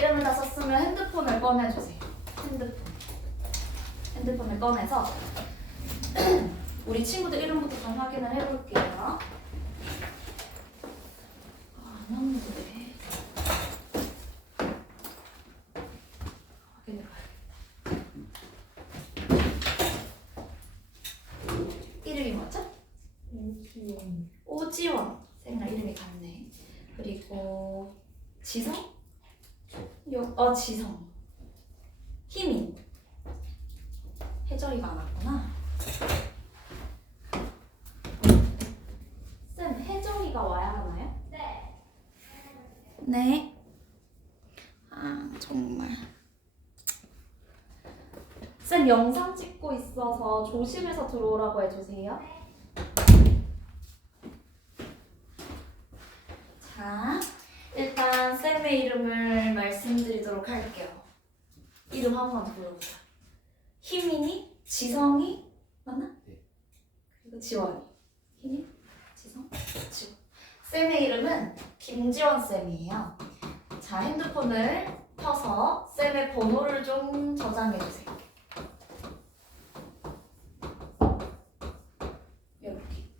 이름을 다 썼으면 핸드폰을 꺼내주세요. 핸드폰을 꺼내서 우리 친구들 이름부터 좀 확인을 해볼게요. 안 왔는데 확인해봐야겠다. 이름이 뭐죠? 오지원. 쌤이랑 이름이 같네. 그리고 지성? 지성. 희민. 혜정이가 안 왔구나. 쌤, 혜정이가 와야 하나요? 네. 아, 정말. 쌤, 영상 찍고 있어서 조심해서 들어오라고 해주세요. 자, 일단 쌤의 이름을 말씀드리도록 할게요. 이름 한 번만 불러보자. 희민이, 지성이, 맞나? 네. 그리고 지원이. 희민, 지성, 지원. 쌤의 이름은 김지원 쌤이에요. 자, 핸드폰을 켜서 쌤의 번호를 좀 저장해주세요. 이렇게.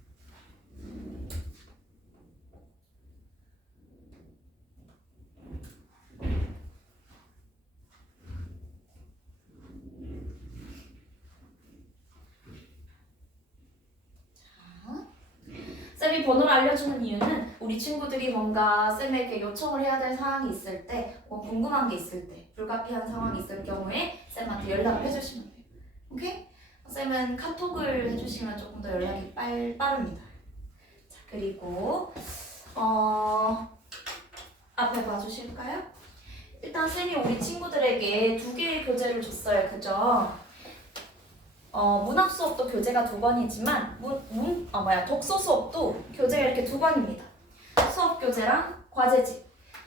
쌤이 번호를 알려주는 이유는 우리 친구들이 뭔가 쌤에게 요청을 해야 될 상황이 있을 때, 뭐 궁금한 게 있을 때, 불가피한 상황이 있을 경우에 쌤한테 연락을 해주시면 돼요. 오케이? 쌤은 카톡을 해주시면 조금 더 연락이 빠릅니다. 자, 그리고 앞에 봐주실까요? 일단 쌤이 우리 친구들에게 2개의 교재를 줬어요. 그죠? 문학 수업도 교재가 2권이지만 독서 수업도 교재가 이렇게 2권입니다. 수업 교재랑 과제집.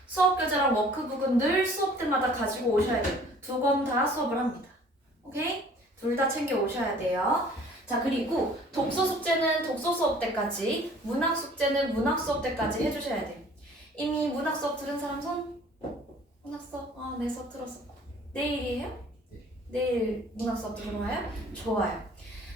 수업 교재랑 워크북은 늘 수업 때마다 가지고 오셔야 돼요. 2권 다 수업을 합니다. 오케이? 둘 다 챙겨 오셔야 돼요. 자, 그리고 독서 숙제는 독서 수업 때까지, 문학 숙제는 문학 수업 때까지 해주셔야 돼요. 이미 문학 수업 들은 사람 손? 문학 수업? 네, 수업 들었어. 내일이에요? 내일 문학 수업 들어와요? 좋아요.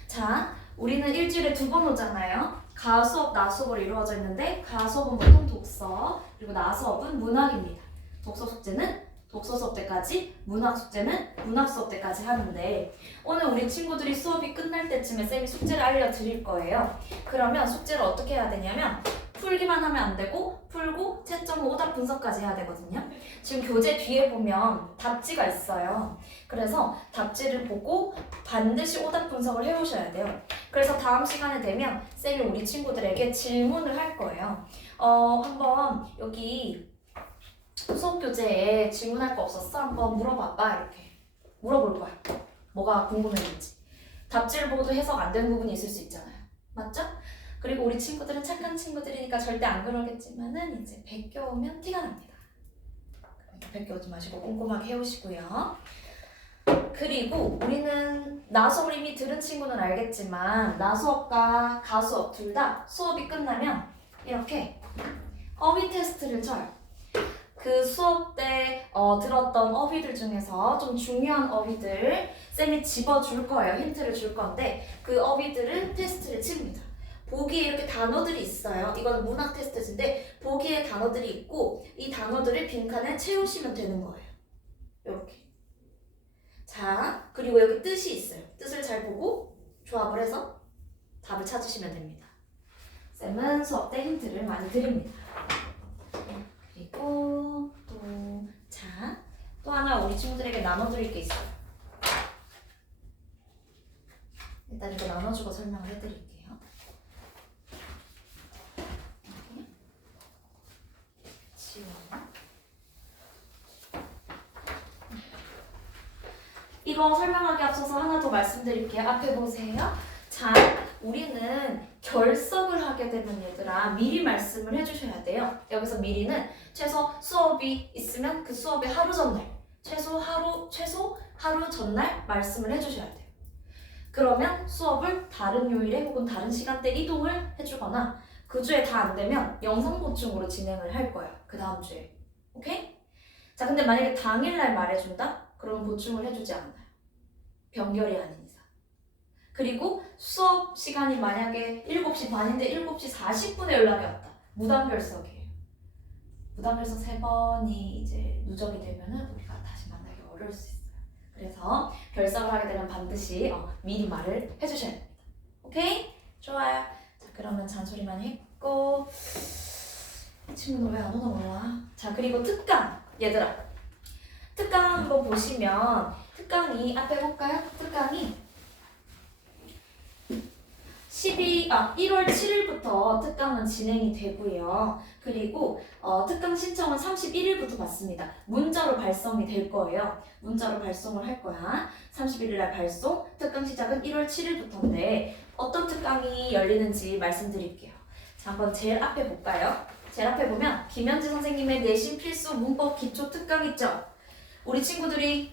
자, 우리는 일주일에 2번 오잖아요. 가수업, 나수업으로 이루어져 있는데 가수업은 보통 독서, 그리고 나수업은 문학입니다. 독서 숙제는 독서 수업 때까지, 문학 숙제는 문학 수업 때까지 하는데 오늘 우리 친구들이 수업이 끝날 때쯤에 쌤이 숙제를 알려드릴 거예요. 그러면 숙제를 어떻게 해야 되냐면 풀기만 하면 안 되고 풀고 채점 오답 분석까지 해야 되거든요. 지금 교재 뒤에 보면 답지가 있어요. 그래서 답지를 보고 반드시 오답 분석을 해오셔야 돼요. 그래서 다음 시간에 되면 쌤이 우리 친구들에게 질문을 할 거예요. 한번 여기 수업 교재에 질문할 거 없었어? 한번 물어봐봐. 이렇게 물어볼 거야. 뭐가 궁금했는지. 답지를 보고도 해석 안 되는 부분이 있을 수 있잖아요. 맞죠? 그리고 우리 친구들은 착한 친구들이니까 절대 안 그러겠지만은 이제 베껴오면 티가 납니다. 그러니까 베껴오지 마시고 꼼꼼하게 해오시고요. 그리고 우리는 나수업을 이미 들은 친구는 알겠지만 나수업과 가수업 둘 다 수업이 끝나면 이렇게 어휘 테스트를 쳐요. 그 수업 때 들었던 어휘들 중에서 좀 중요한 어휘들 쌤이 집어줄 거예요. 힌트를 줄 건데 그 어휘들은 테스트를 칩니다. 보기에 이렇게 단어들이 있어요. 이거는 문학 테스트인데 보기에 단어들이 있고 이 단어들을 빈칸에 채우시면 되는 거예요. 이렇게. 자, 그리고 여기 뜻이 있어요. 뜻을 잘 보고 조합을 해서 답을 찾으시면 됩니다. 쌤은 수업 때 힌트를 많이 드립니다. 그리고 또 하나 우리 친구들에게 나눠드릴 게 있어요. 일단 이거 나눠주고 설명을 해드릴게요. 이거 설명하기 앞서서 하나 더 말씀드릴게요. 앞에 보세요. 자, 우리는 결석을 하게 되면 얘들아 미리 말씀을 해주셔야 돼요. 여기서 미리는 최소 수업이 있으면 그 수업의 하루 전날, 최소 하루 전날 말씀을 해주셔야 돼요. 그러면 수업을 다른 요일에 혹은 다른 시간대 이동을 해주거나 그 주에 다 안 되면 영상 보충으로 진행을 할 거예요. 그 다음 주에. 오케이? 자, 근데 만약에 당일날 말해준다? 그러면 보충을 해주지 않아요. 병결이 아닌 이상. 그리고 수업 시간이 만약에 7시 반인데 7시 40분에 연락이 왔다. 무단결석이에요. 무단결석 3번이 이제 누적이 되면은 우리가 다시 만나기 어려울 수 있어요. 그래서 결석을 하게 되면 반드시 미리 말을 해주셔야 됩니다. 오케이? 좋아요. 자, 그러면 잔소리 많이 했고 이 친구는 왜 안 오나 몰라. 자, 그리고 특강. 얘들아, 특강 한번 보시면 특강이 앞에 볼까요? 특강이 1월 7일부터 특강은 진행이 되고요. 그리고 특강 신청은 31일부터 받습니다. 문자로 발송이 될 거예요. 문자로 발송을 할 거야. 31일 날 발송, 특강 시작은 1월 7일부터인데 어떤 특강이 열리는지 말씀드릴게요. 자, 한번 제일 앞에 볼까요? 제일 앞에 보면 김현지 선생님의 내신 필수 문법 기초 특강 있죠? 우리 친구들이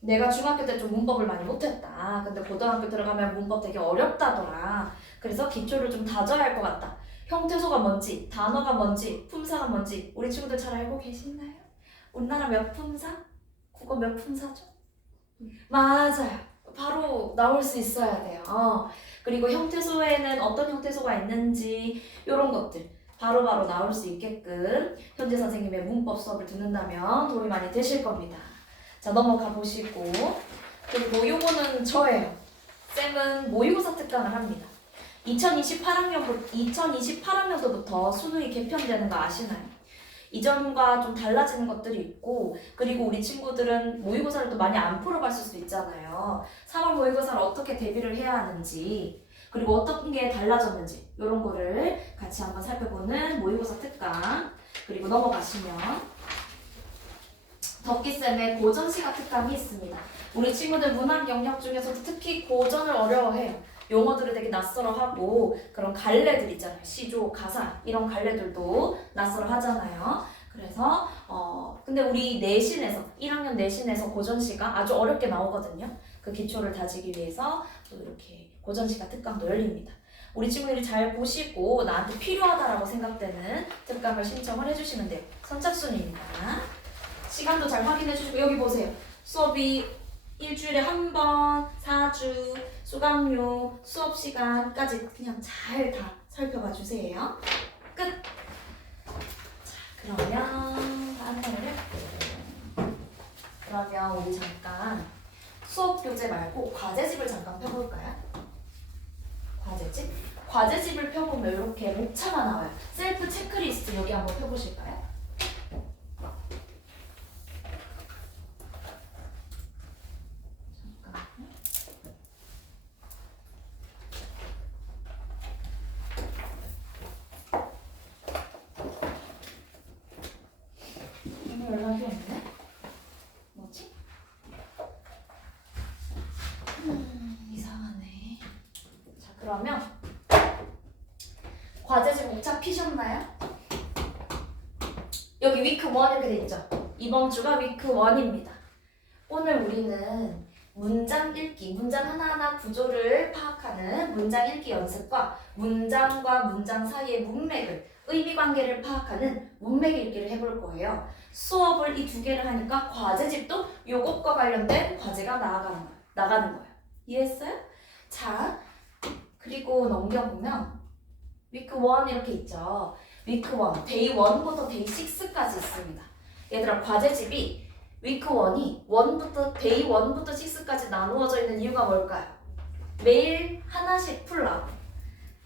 내가 중학교 때 좀 문법을 많이 못했다. 근데 고등학교 들어가면 문법 되게 어렵다더라. 그래서 기초를 좀 다져야 할 것 같다. 형태소가 뭔지, 단어가 뭔지, 품사가 뭔지 우리 친구들 잘 알고 계시나요? 우리나라 몇 품사? 국어 몇 품사죠? 맞아요. 바로 나올 수 있어야 돼요. 그리고 형태소에는 어떤 형태소가 있는지 이런 것들 바로바로 나올 수 있게끔 현재 선생님의 문법 수업을 듣는다면 도움이 많이 되실 겁니다. 자, 넘어가 보시고 그리고 요거는 저예요. 쌤은 모의고사 특강을 합니다. 2028학년도부터 수능이 개편되는 거 아시나요? 이전과 좀 달라지는 것들이 있고 그리고 우리 친구들은 모의고사를 또 많이 안 풀어봤을 수도 있잖아요. 3월 모의고사를 어떻게 대비를 해야 하는지 그리고 어떤 게 달라졌는지 이런 거를 같이 한번 살펴보는 모의고사 특강. 그리고 넘어가시면 덕기쌤의 고전시가 특강이 있습니다. 우리 친구들 문학 영역 중에서도 특히 고전을 어려워해요. 용어들을 되게 낯설어하고 그런 갈래들 있잖아요. 시조, 가사 이런 갈래들도 낯설어하잖아요. 그래서 근데 우리 내신에서 1학년 내신에서 고전시가 아주 어렵게 나오거든요. 그 기초를 다지기 위해서 또 이렇게 고전시가 특강도 열립니다. 우리 친구들이 잘 보시고 나한테 필요하다라고 생각되는 특강을 신청을 해주시면 돼요. 선착순입니다. 시간도 잘 확인해 주시고 여기 보세요. 수업이 일주일에 한 번, 4주, 수강료, 수업 시간까지 그냥 잘 다 살펴봐 주세요. 끝! 자, 그러면 안내를 그러면 우리 잠깐 수업 교재 말고 과제집을 잠깐 펴볼까요? 과제집? 과제집을 펴보면 이렇게 목차가 나와요. 셀프 체크리스트 여기 한번 펴보실까요? 연락이 없네? 뭐지? 이상하네. 자, 그러면 과제집 목차 피셨나요? 여기 위크 1 이렇게 돼 있죠? 이번 주가 위크 1입니다. 오늘 우리는 문장 읽기, 문장 하나하나 구조를 파악하는 문장 읽기 연습과 문장과 문장 사이의 문맥을, 의미 관계를 파악하는 문맥 읽기를 해볼 거예요. 수업을 이 2개를 하니까 과제집도 요것과 관련된 과제가 나가는 거예요. 이해했어요? 자, 그리고 넘겨보면 위크 1 이렇게 있죠. 위크 1, 데이 1부터 데이 6까지 있습니다. 얘들아, 과제집이 위크 1이 데이 1부터 6까지 나누어져 있는 이유가 뭘까요? 매일 하나씩 풀라.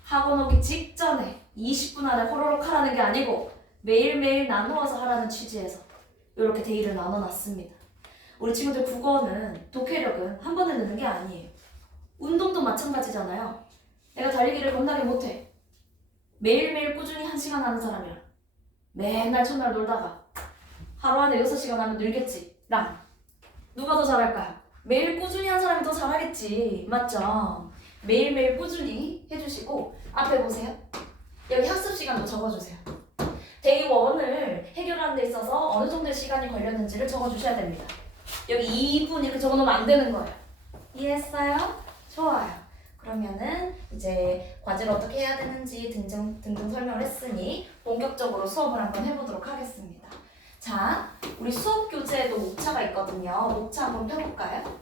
학원 오기 직전에 20분 안에 호로록 하라는 게 아니고 매일매일 나누어서 하라는 취지에서 이렇게 데이를 나눠놨습니다. 우리 친구들 국어는 독해력은 한 번에 느는 게 아니에요. 운동도 마찬가지잖아요. 내가 달리기를 겁나게 못해. 매일매일 꾸준히 1시간 하는 사람이랑 맨날 첫날 놀다가 하루 안에 6시간 하면 늘겠지. 랑 누가 더 잘할까요? 매일 꾸준히 한 사람이 더 잘하겠지. 맞죠? 매일매일 꾸준히 해주시고 앞에 보세요. 여기 학습 시간도 적어주세요. 데이 1을 해결하는 데 있어서 어느 정도의 시간이 걸렸는지를 적어주셔야 됩니다. 여기 2분 이렇게 적어놓으면 안 되는 거예요. 이해했어요? 좋아요. 그러면은 이제 과제를 어떻게 해야 되는지 등등 설명을 했으니 본격적으로 수업을 한번 해보도록 하겠습니다. 자, 우리 수업 교재에도 목차가 있거든요. 목차 한번 펴볼까요?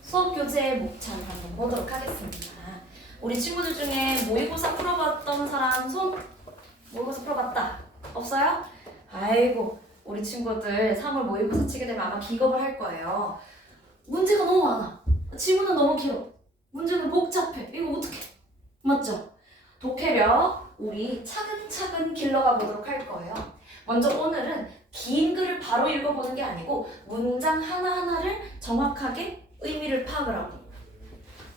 수업 교재의 목차를 한번 보도록 하겠습니다. 우리 친구들 중에 모의고사 풀어봤던 사람 손? 모의고사 풀어봤다. 없어요? 아이고, 우리 친구들 3월 모의고사 치게 되면 아마 기겁을 할 거예요. 문제가 너무 많아. 지문은 너무 길어. 문제는 복잡해. 이거 어떡해? 맞죠? 독해력 우리 차근차근 길러가 보도록 할 거예요. 먼저 오늘은 긴 글을 바로 읽어보는 게 아니고 문장 하나하나를 정확하게 의미를 파악을 하고,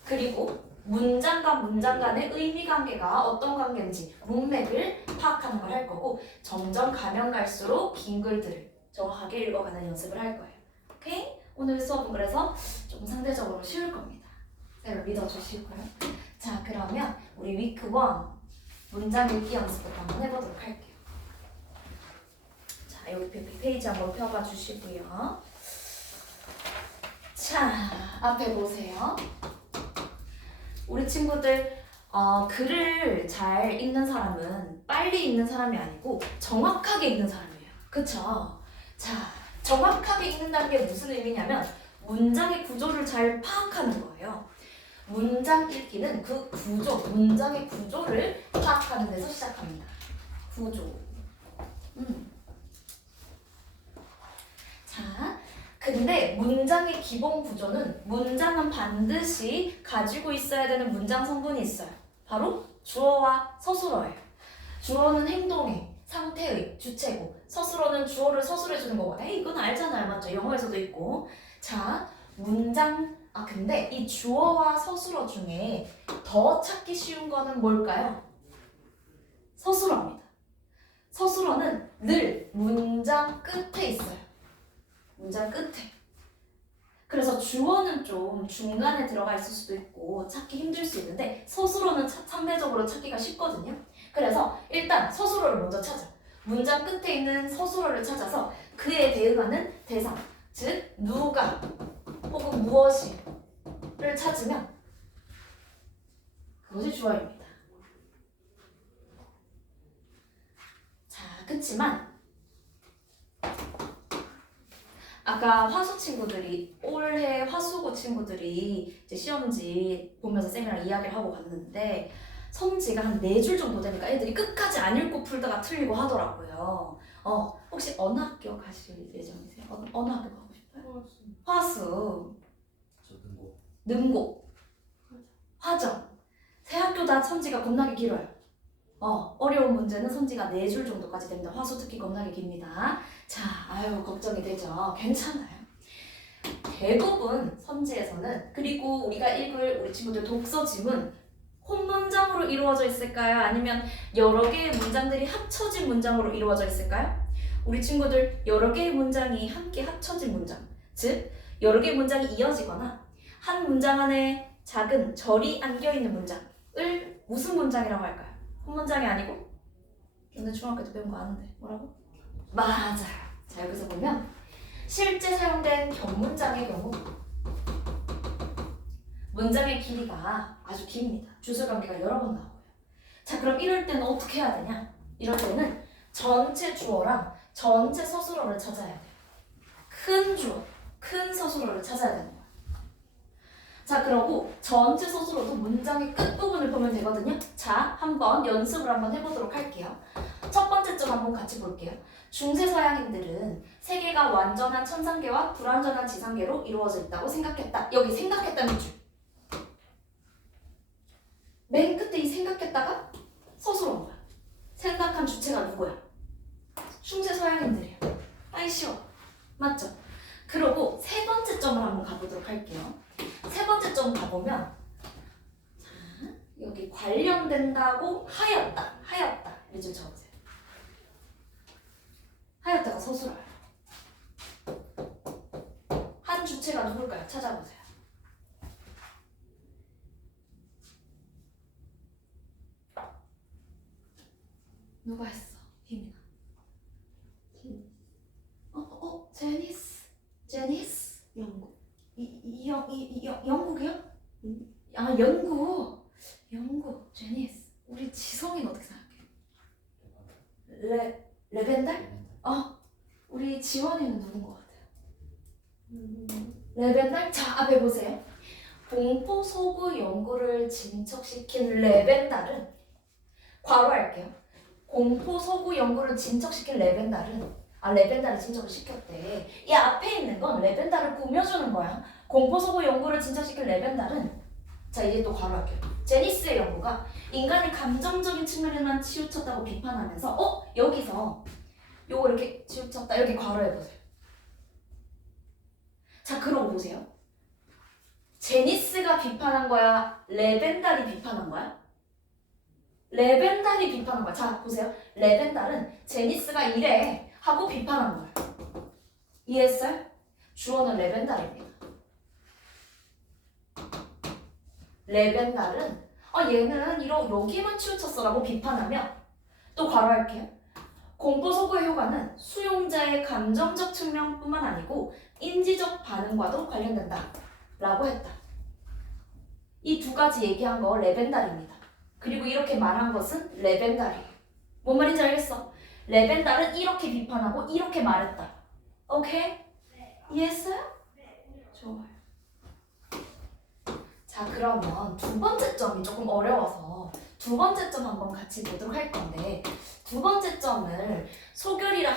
그리고 문장과 문장 간의 의미 관계가 어떤 관계인지 문맥을 파악하는 걸 할 거고, 점점 가면 갈수록 긴 글들을 정확하게 읽어가는 연습을 할 거예요. 오케이? 오늘 수업은 그래서 좀 상대적으로 쉬울 겁니다. 쌤을 믿어주시고요. 자, 그러면 우리 위크 1 문장 읽기 연습부터 한번 해보도록 할게요. 자, 여기 페이지 한번 펴봐 주시고요. 자, 앞에 보세요. 우리 친구들 글을 잘 읽는 사람은 빨리 읽는 사람이 아니고 정확하게 읽는 사람이에요. 그쵸? 자, 정확하게 읽는다는 게 무슨 의미냐면 문장의 구조를 잘 파악하는 거예요. 문장 읽기는 그 구조, 문장의 구조를 파악하는 데서 시작합니다. 구조. 자, 근데 문장의 기본 구조는 문장은 반드시 가지고 있어야 되는 문장 성분이 있어요. 바로 주어와 서술어예요. 주어는 행동의, 상태의, 주체고, 서술어는 주어를 서술해주는 거고. 에이, 이건 알잖아요. 맞죠? 영어에서도 있고. 자, 근데 이 주어와 서술어 중에 더 찾기 쉬운 거는 뭘까요? 서술어입니다. 서술어는 늘 문장 끝에 있어요. 문장 끝에. 그래서 주어는 좀 중간에 들어가 있을 수도 있고 찾기 힘들 수 있는데 서술어는 상대적으로 찾기가 쉽거든요. 그래서 일단 서술어를 먼저 찾아. 문장 끝에 있는 서술어를 찾아서 그에 대응하는 대상, 즉 누가 혹은 무엇이를 찾으면 그것이 주어입니다. 자, 그치만 아까 화수 친구들이 올해 화수고 친구들이 이제 시험지 보면서 쌤이랑 이야기를 하고 갔는데 성지가 한 4줄 정도 되니까 애들이 끝까지 안 읽고 풀다가 틀리고 하더라고요. 혹시 어느 학교 가실 예정이세요? 어느 학교 가고 싶어요? 화수. 저 능고. 능고. 화정. 세 학교 다 성지가 겁나게 길어요. 어려운 문제는 성지가 4줄 정도까지 됩니다. 화수 특히 겁나게 깁니다. 자, 아유 걱정이 되죠. 괜찮아요. 대부분 선지에서는, 그리고 우리가 읽을 우리 친구들 독서 지문 혼문장으로 이루어져 있을까요? 아니면 여러 개의 문장들이 합쳐진 문장으로 이루어져 있을까요? 우리 친구들 여러 개의 문장이 함께 합쳐진 문장, 즉 여러 개의 문장이 이어지거나 한 문장 안에 작은 절이 안겨있는 문장을 무슨 문장이라고 할까요? 혼문장이 아니고? 오늘 중학교 때 배운 거 아는데 뭐라고? 맞아요. 자, 여기서 보면 실제 사용된 견문장의 경우 문장의 길이가 아주 깁니다. 주술관계가 여러 번 나오고요. 자, 그럼 이럴 때는 어떻게 해야 되냐? 이럴 때는 전체 주어랑 전체 서술어를 찾아야 돼요. 큰 주어, 큰 서술어를 찾아야 되는 거예요. 자, 그러고 전체 서술어도 문장의 끝부분을 보면 되거든요. 자, 한번 연습을 한번 해보도록 할게요. 첫 번째 점 한번 같이 볼게요. 중세 서양인들은 세계가 완전한 천상계와 불완전한 지상계로 이루어져 있다고 생각했다. 여기 생각했다는 줄. 맨 끝에 이 생각했다가 서술어인 거야. 생각한 주체가 누구야? 중세 서양인들이야. 아이 쉬워. 맞죠? 그리고 세 번째 점을 한번 가보도록 할게요. 세 번째 점 가보면 자, 여기 관련된다고 하였다. 이렇게 좀 적으세요. 하였다가 서술어요. 한 주체가 누굴까요? 찾아보세요. 누가 했어? 희민아. 제니스? 영국. 영국이요? 영국, 제니스. 우리 우리 지원이는 누군 것 같아요? 레벤달? 자, 앞에 보세요. 공포소구 연구를 진척시킨 레벤달은 괄호할게요. 공포소구 연구를 진척시킨 레벤달을 진척을 시켰대. 이 앞에 있는 건 레벤달을 꾸며주는 거야. 공포소구 연구를 진척시킨 레벤달은 자 이제 또 괄호할게요. 제니스의 연구가 인간이 감정적인 측면에만 치우쳤다고 비판하면서 여기서 요거 이렇게 치우쳤다 이렇게 괄호해보세요. 자 그러고 보세요. 제니스가 비판한 거야? 레벤달이 비판한 거야? 레벤달이 비판한 거야. 자 보세요. 레벤달은 제니스가 이래 하고 비판한 거야. 이해했어요? 주어는 레벤달입니다. 레벤달은 얘는 여기만 치우쳤어 라고 비판하며 또 괄호할게요. 공포소구의 효과는 수용자의 감정적 측면뿐만 아니고 인지적 반응과도 관련된다 라고 했다. 이 두 가지 얘기한 거 레벤달입니다. 그리고 이렇게 말한 것은 레벤달이에요. 뭔 말인지 알겠어? 레벤달은 이렇게 비판하고 이렇게 말했다. 오케이? 이해했어요? 좋아요. 자 그러면 두 번째 점이 조금 어려워서 두 번째 점 한번 같이 보도록 할 건데 두 번째 점을 소결이라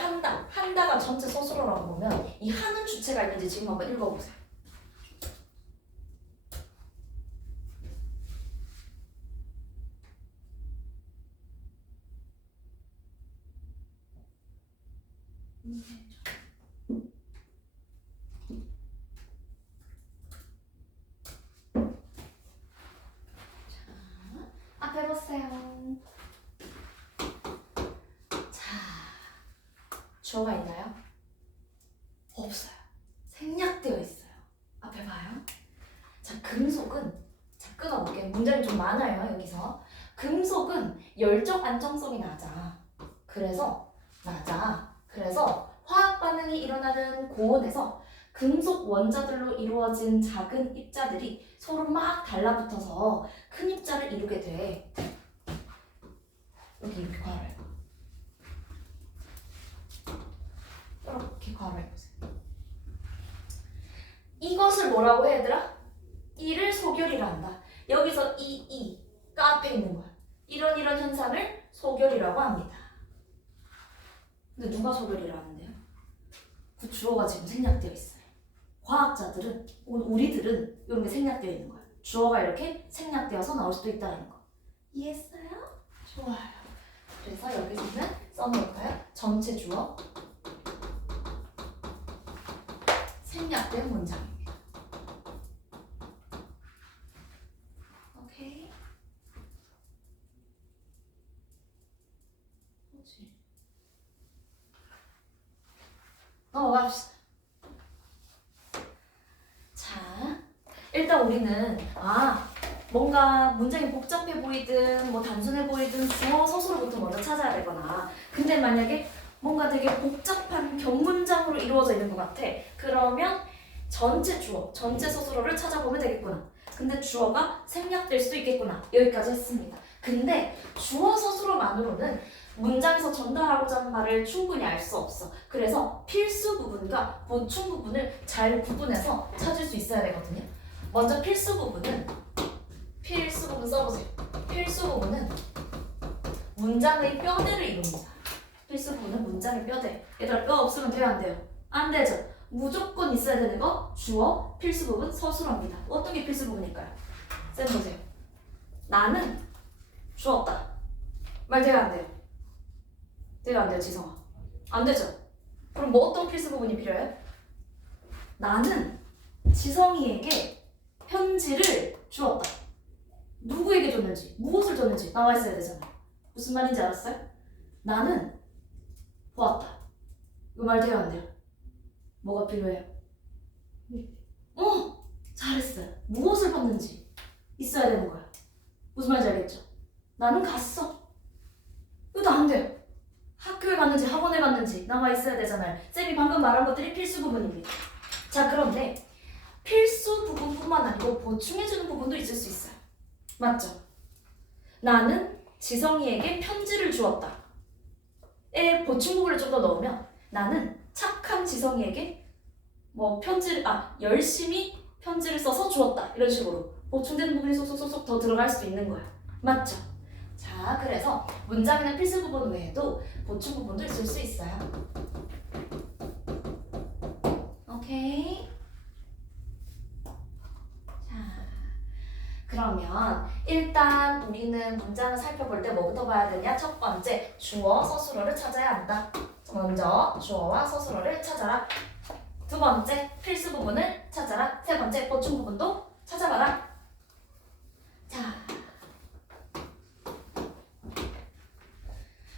한다가 전체 서술어라고 보면 이 하는 주체가 있는지 지금 한번 읽어보세요. 해보세요. 자, 주어가 있나요? 없어요. 생략되어 있어요. 앞에 봐요. 자, 금속은 자 끊어볼게요. 문제는 좀 많아요. 여기서 금속은 열적 안정성이 낮아. 그래서 화학 반응이 일어나는 고온에서 금속 원자들로 이루어진 작은 입자들이 서로 막 달라붙어서 큰 입자를 이루게 돼. 여기 이렇게 괄호해봐. 이렇게 괄호해보세요. 이것을 뭐라고 해 얘들아? 이를 소결이라 한다. 여기서 이가 앞에 있는 거야. 이런 현상을 소결이라고 합니다. 근데 누가 소결이라 하는데요? 그 주어가 지금 생략되어 있어요. 과학자들은, 우리들은 이런 게 생략되어 있는 거야. 주어가 이렇게 생략되어서 나올 수도 있다는 거. 이해했어요? 좋아요. 그래서 여기서는 써놓을까요? 전체 주어 생략된 문장입니다. 오케이. 넘어갑시다. 자, 일단 우리는 뭔가 문장이 복잡해 보이든 뭐 단순해 보이든 주어 서술어부터 먼저 찾아야 되거나 근데 만약에 뭔가 되게 복잡한 격문장으로 이루어져 있는 것 같아. 그러면 전체 주어, 전체 서술어를 찾아보면 되겠구나. 근데 주어가 생략될 수도 있겠구나. 여기까지 했습니다. 근데 주어 서술어만으로는 문장에서 전달하고자 하는 말을 충분히 알 수 없어. 그래서 필수 부분과 보충 부분을 잘 구분해서 찾을 수 있어야 되거든요. 먼저 필수 부분 써보세요. 필수 부분은 문장의 뼈대를 이룹니다. 필수 부분은 문장의 뼈대. 얘들아 뼈 없으면 돼요 안 돼요? 안 되죠. 무조건 있어야 되는 거 주어, 필수 부분, 서술어입니다. 어떤 게 필수 부분일까요? 쌤 보세요. 나는 주었다. 말 돼요 안 돼요? 돼요 안 돼요 지성아? 안 되죠? 그럼 뭐 어떤 필수 부분이 필요해요? 나는 지성이에게 편지를 주었다. 누구에게 줬는지, 무엇을 줬는지 나와 있어야 되잖아. 무슨 말인지 알았어요? 나는 보았다. 이거 말 돼요 안 돼요? 뭐가 필요해요? 잘했어요. 무엇을 봤는지 있어야 되는 거야. 무슨 말인지 알겠죠? 나는 갔어. 이것도 안 돼요. 학교에 갔는지 학원에 갔는지 나와 있어야 되잖아요. 쌤이 방금 말한 것들이 필수 부분입니다. 자 그런데 필수 부분뿐만 아니고 보충해주는 부분도 있을 수 있어요. 맞죠? 나는 지성이에게 편지를 주었다. 에 보충 부분을 좀 더 넣으면 나는 착한 지성이에게 뭐 열심히 편지를 써서 주었다. 이런 식으로 보충되는 부분이 쏙쏙쏙쏙 더 들어갈 수도 있는 거야. 맞죠? 자, 그래서 문장이나 필수 부분 외에도 보충 부분도 있을 수 있어요. 오케이. 자, 그러면 일단 우리는 문장을 살펴볼 때 뭐부터 봐야 되냐? 첫 번째, 주어, 서술어를 찾아야 한다. 먼저 주어와 서술어를 찾아라. 두 번째, 필수 부분을 찾아라. 세 번째, 보충 부분도 찾아봐라. 자,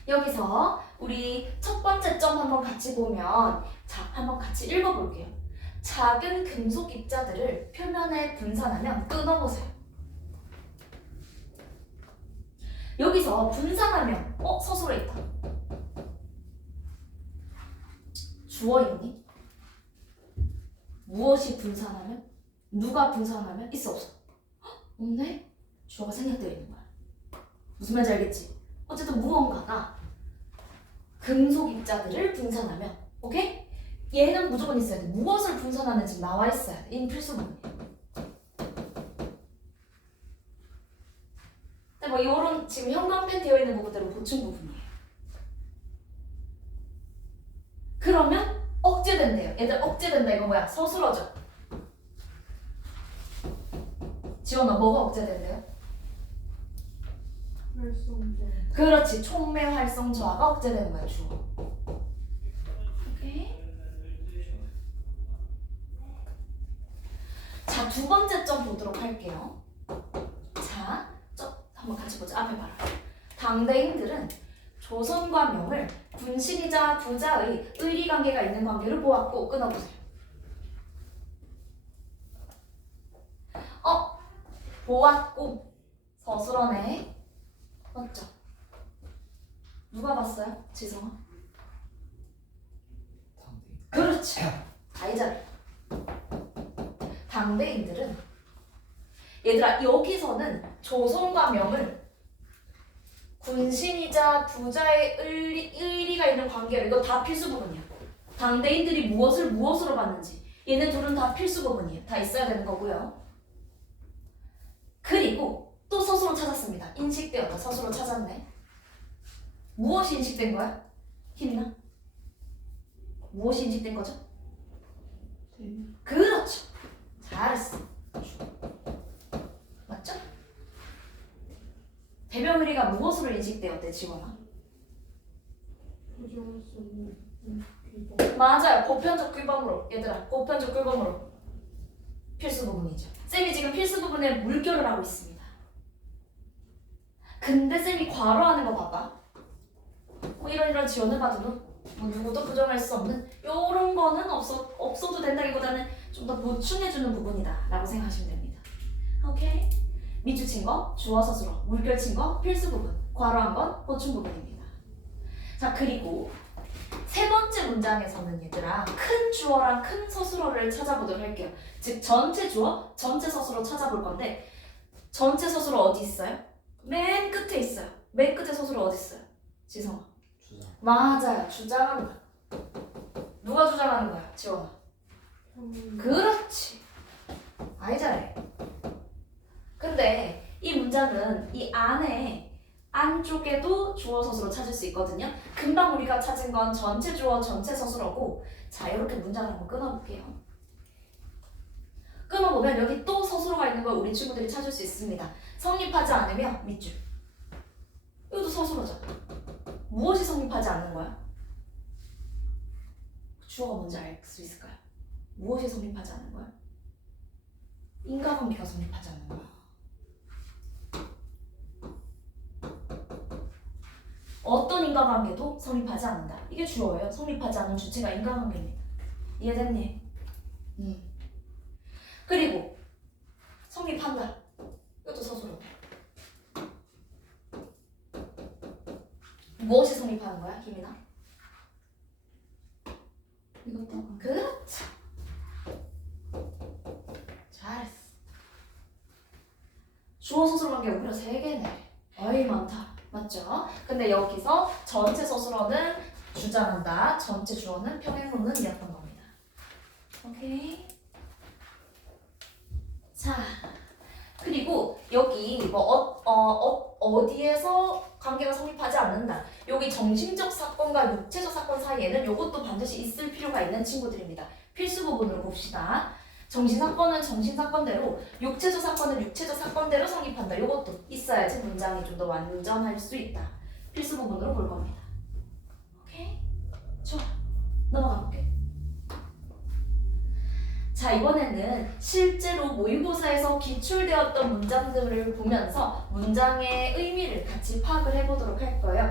여기서 우리 첫 번째 점 한번 같이 보면, 자, 한번 같이 읽어볼게요. 작은 금속 입자들을 표면에 분산하면 끊어보세요. 여기서 분산하면 서술어 있다. 주어 있니? 무엇이 분산하면? 누가 분산하면? 있어 없어? 없네? 주어가 생략되어 있는 거야. 무슨 말인지 알겠지? 어쨌든 무언가가 금속 입자들을 분산하면, 오케이? 얘는 무조건 있어야 돼. 무엇을 분산하는지 나와 있어야 돼. 이 필수 부분이야. 근데 뭐 이런 지금 형광펜 되어 있는 부분대로 보충 부분이에요. 그러면 억제된대요. 얘들 억제된다. 이거 뭐야? 서술어죠. 지원아, 뭐가 억제된대요? 활성조. 그렇지. 촉매 활성 저하가 억제되는 거야. 주어. 오케이. 자, 두 번째 점 보도록 할게요. 자, 한번 같이 보자. 앞에 봐라. 당대인들은 조선과 명을 분신이자 부자의 의리관계가 있는 관계를 보았고, 끊어보세요. 보았고 서술어네. 맞죠? 누가 봤어요? 지성아? 그렇지. 아이잖아. 당대인들은, 얘들아, 여기서는 조선과 명을 군신이자 부자의 의리가 있는 관계로, 이거 다 필수 부분이야. 당대인들이 무엇을 무엇으로 봤는지, 얘네 둘은 다 필수 부분이에요. 다 있어야 되는 거고요. 그리고 또 서술어 찾았습니다. 인식되었다. 서술어 찾았네. 무엇이 인식된 거야? 힘나? 무엇이 인식된 거죠? 그렇죠. 잘했어. 맞죠? 대명 의리가 무엇으로 인식되었대, 지원아? 부정할 수 없는 규범. 맞아요. 보편적 규범으로. 얘들아, 보편적 규범으로. 필수 부분이죠. 쌤이 지금 필수 부분에 물결을 하고 있습니다. 근데 쌤이 괄호하는 거 봐봐. 뭐 이런 지원을 봐도 뭐 누구도 부정할 수 없는 요런 거는 없어도 된다기보다는 좀 더 보충해주는 부분이다 라고 생각하시면 됩니다. 오케이? 밑줄 친 거, 주어 서술어, 물결 친 거, 필수 부분, 괄호한 건 보충 부분입니다. 자, 그리고 세 번째 문장에서는 얘들아, 큰 주어랑 큰 서술어를 찾아보도록 할게요. 즉 전체 주어, 전체 서술어 찾아볼 건데, 전체 서술어 어디 있어요? 맨 끝에 있어요. 맨 끝에 서술어 어디 있어요? 지성아. 주장. 맞아요. 주장하는 거야. 누가 주장하는 거야? 지원아. 그렇지. 아이 잘해. 근데 이 문장은 이 안쪽에도 주어 서술어 찾을 수 있거든요. 금방 우리가 찾은 건 전체 주어 전체 서술어고, 자, 이렇게 문장을 한번 끊어볼게요. 끊어보면 여기 또 서술어가 있는 걸 우리 친구들이 찾을 수 있습니다. 성립하지 않으며 밑줄. 이것도 서술어죠. 무엇이 성립하지 않는 거야? 주어가 뭔지 알 수 있을까요? 무엇이 성립하지 않는 거야? 인과관계가 성립하지 않는 거야. 어떤 인과관계도 성립하지 않는다. 이게 주어예요. 성립하지 않는 주체가 인과관계입니다. 이해됐니? 그리고 성립한다. 이것도 서술어. 무엇이 성립하는 거야, 김이나? 이것도. 그렇죠. 잘했어. 주어 서술어 관계가 무려 3개네. 어이, 많다. 맞죠? 근데 여기서 전체 서술어는 주장한다, 전체 주어는 평행론은이었던 겁니다. 오케이. 자, 그리고 여기 뭐 어디에서 관계가 성립하지 않는다. 여기 정신적 사건과 육체적 사건 사이에는 이것도 반드시 있을 필요가 있는 친구들입니다. 필수 부분으로 봅시다. 정신사건은 정신사건대로, 육체적 사건은 육체적 사건대로 성립한다. 이것도 있어야지 문장이 좀 더 완전할 수 있다. 필수 부분으로 볼 겁니다. 오케이? 좋아. 넘어가 볼게. 자, 이번에는 실제로 모의고사에서 기출되었던 문장들을 보면서 문장의 의미를 같이 파악을 해보도록 할 거예요.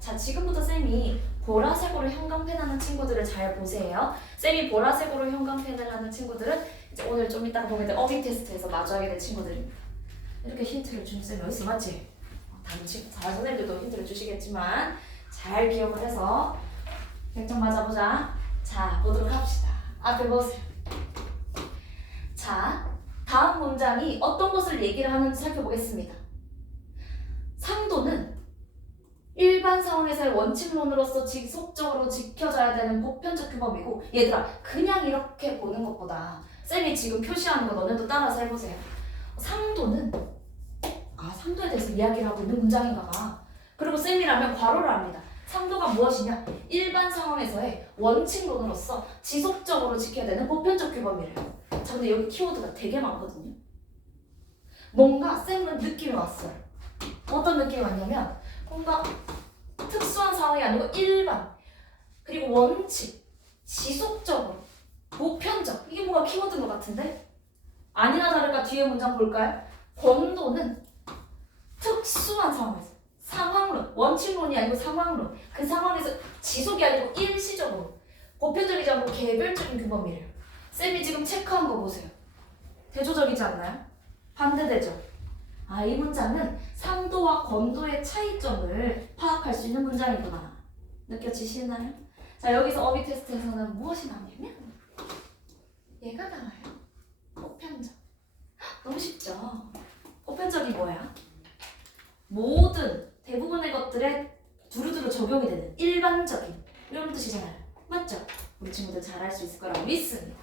자, 지금부터 쌤이 보라색으로 형광펜하는 친구들을 잘 보세요. 쌤이 보라색으로 형광펜을 하는 친구들은 이제 오늘 좀 이따가 보게 될 어휘 테스트에서 마주하게 될 친구들입니다. 이렇게 힌트를 주는 쌤이 어딨어, 맞지? 다른 선생님들도 힌트를 주시겠지만 잘 기억을 해서 100점 맞아보자. 자, 보도록 합시다. 앞에 보세요. 자, 다음 문장이 어떤 것을 얘기를 하는지 살펴보겠습니다. 상도는 일반 상황에서의 원칙론으로서 지속적으로 지켜져야 되는 보편적 규범이고, 얘들아 그냥 이렇게 보는 것보다 쌤이 지금 표시하는 거 너네도 따라서 해보세요. 상도는 상도에 대해서 이야기를 하고 있는 문장인가 봐. 그리고 쌤이라면 괄호를 합니다. 상도가 무엇이냐? 일반 상황에서의 원칙론으로서 지속적으로 지켜야 되는 보편적 규범이래요. 자, 근데 여기 키워드가 되게 많거든요. 뭔가 쌤은 느낌이 왔어요. 어떤 느낌이 왔냐면 뭔가 특수한 상황이 아니고 일반, 그리고 원칙, 지속적으로, 보편적, 이게 뭔가 키워드인 것 같은데? 아니나 다를까 뒤에 문장 볼까요? 권도는 특수한 상황에서, 상황론, 원칙론이 아니고 상황론, 그 상황에서 지속이 아니고 일시적으로, 보편적이지 않고 개별적인 규범이래요. 쌤이 지금 체크한 거 보세요. 대조적이지 않나요? 반대되죠? 이 문장은 상도와 권도의 차이점을 파악할 수 있는 문장이구나. 느껴지시나요? 자, 여기서 어휘 테스트에서는 무엇이 나오냐면 얘가 나와요. 보편적. 너무 쉽죠? 보편적이 뭐야? 모든 대부분의 것들에 두루두루 적용이 되는 일반적인 이런 뜻이잖아요. 맞죠? 우리 친구들 잘 할 수 있을 거라고 믿습니다.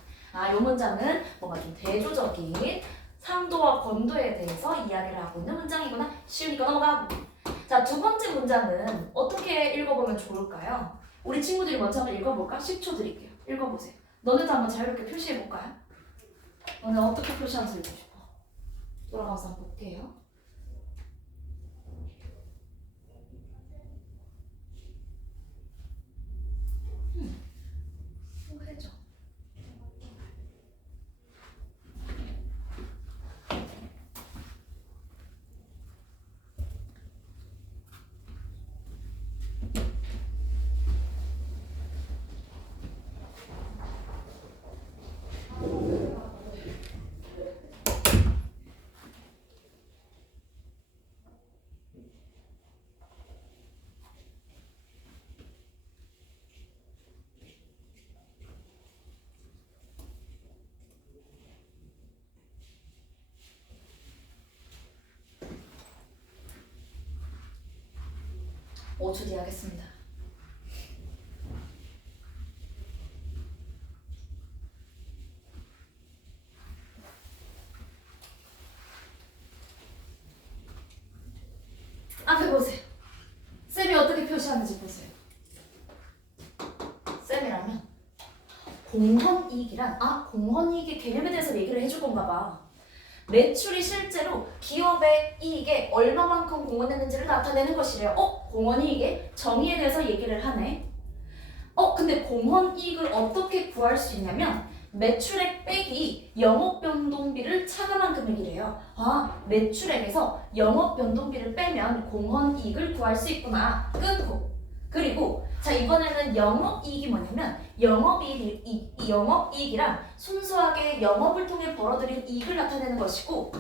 이 문장은 뭔가 좀 대조적인 상도와 권도에 대해서 이야기를 하고 있는 문장이구나. 쉬우니까 넘어가고. 자, 두 번째 문장은 어떻게 읽어보면 좋을까요? 우리 친구들이 먼저 한번 읽어볼까? 10초 드릴게요. 읽어보세요. 너네도 한번 자유롭게 표시해볼까요? 너네 어떻게 표시하면서 읽고 싶어? 돌아가서 한번 볼게요. 해줘. 오 5초 뒤에 하겠습니다. 앞에 보세요. 쌤이 어떻게 표시하는지 보세요. 쌤이라면 공헌이익이란 공헌이익의 개념에 대해서 얘기를 해줄 건가 봐. 매출이 실제로 기업의 이익에 얼마만큼 공헌했는지를 나타내는 것이래요. 공헌이익의 정의에 대해서 얘기를 하네. 근데 공헌이익을 어떻게 구할 수 있냐면 매출액 빼기 영업변동비를 차감한 금액이래요. 매출액에서 영업변동비를 빼면 공헌이익을 구할 수 있구나. 끊고. 그리고 자, 이번에는 영업이익이 뭐냐면 영업이익이란 순수하게 영업을 통해 벌어들인 이익을 나타내는 것이고,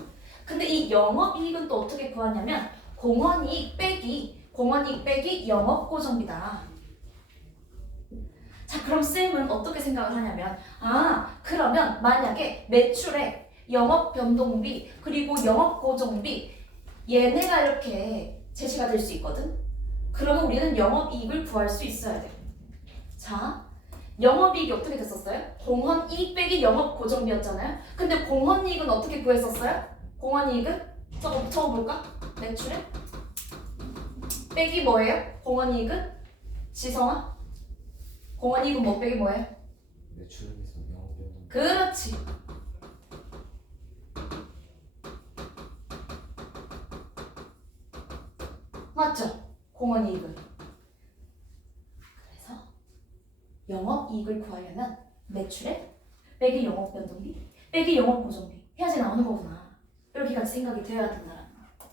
근데 이 영업이익은 또 어떻게 구하냐면 공헌이익 빼기 영업고정비다. 자, 그럼 쌤은 어떻게 생각을 하냐면 그러면 만약에 매출액, 영업변동비, 그리고 영업고정비 얘네가 이렇게 제시가 될 수 있거든? 그러면 우리는 영업이익을 구할 수 있어야 돼. 자, 영업이익이 어떻게 됐었어요? 공헌이익 빼기 영업고정비였잖아요. 근데 공헌이익은 어떻게 구했었어요? 공헌이익은? 적어볼까? 매출에? 빼기 뭐예요? 공헌이익은? 지성아? 공헌이익은 뭐 빼기 뭐예요? 매출에서 영업비용. 그렇지. 맞죠? 공헌이익은. 그래서 영업이익을 구하려면 매출에 빼기 영업변동비 빼기 영업고정비 해야지 나오는 거구나. 이렇게까지 생각이 되어야 된다는 거.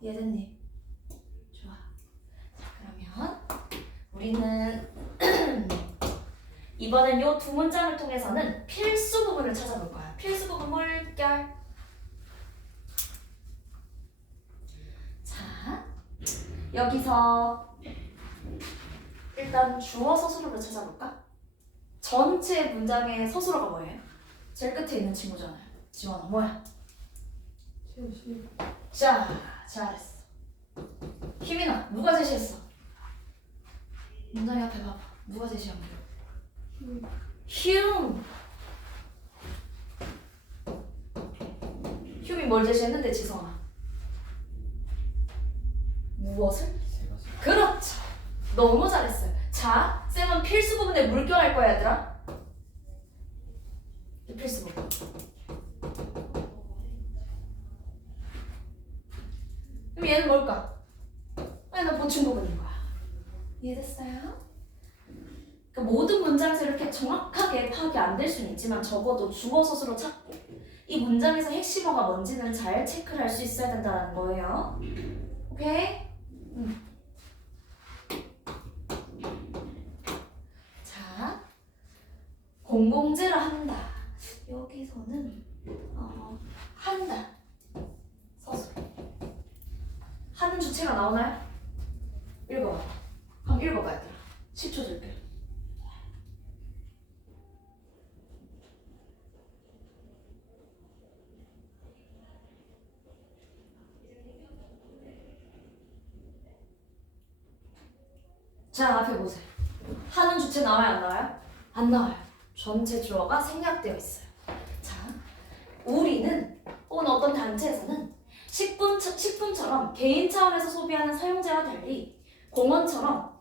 이해됐니? 좋아. 자, 그러면 우리는 이번엔 요 두 문장을 통해서는 필수 부분을 찾아볼 거야. 필수 부분 물결. 자, 여기서 일단 주어 서술어를 찾아볼까? 전체 문장의 서술어가 뭐예요? 제일 끝에 있는 친구잖아요. 지원아 뭐야? 제시. 자, 잘했어. 희민아, 누가 제시했어? 문장의 앞에 봐봐. 누가 제시한 거야? 휴. 휴이 뭘 제시했는데 지성아? 무엇을? 세 가지. 그렇죠. 너무 잘했어요. 자, 쌤은 필수 부분에 물결할 거야, 얘들아. 이 필수 부분. 그럼 얘는 뭘까? 얘는 보충 부분인 거야. 이해됐어요? 그러니까 모든 문장에서 이렇게 정확하게 파악이 안 될 수는 있지만 적어도 주어 서술어 찾고 이 문장에서 핵심어가 뭔지는 잘 체크를 할 수 있어야 된다는 거예요. 오케이? 자, 공공재를 한다. 여기서는 한다. 서술. 하는 주체가 나오나요? 읽어봐. 한번 읽어봐, 얘들아. 10초 줄게. 자, 앞에 보세요. 하는 주체 나와요, 안 나와요? 안 나와요. 전체 주어가 생략되어 있어요. 자, 우리는 혹은 어떤 단체에서는 식품처럼 개인 차원에서 소비하는 사용자와 달리 공원처럼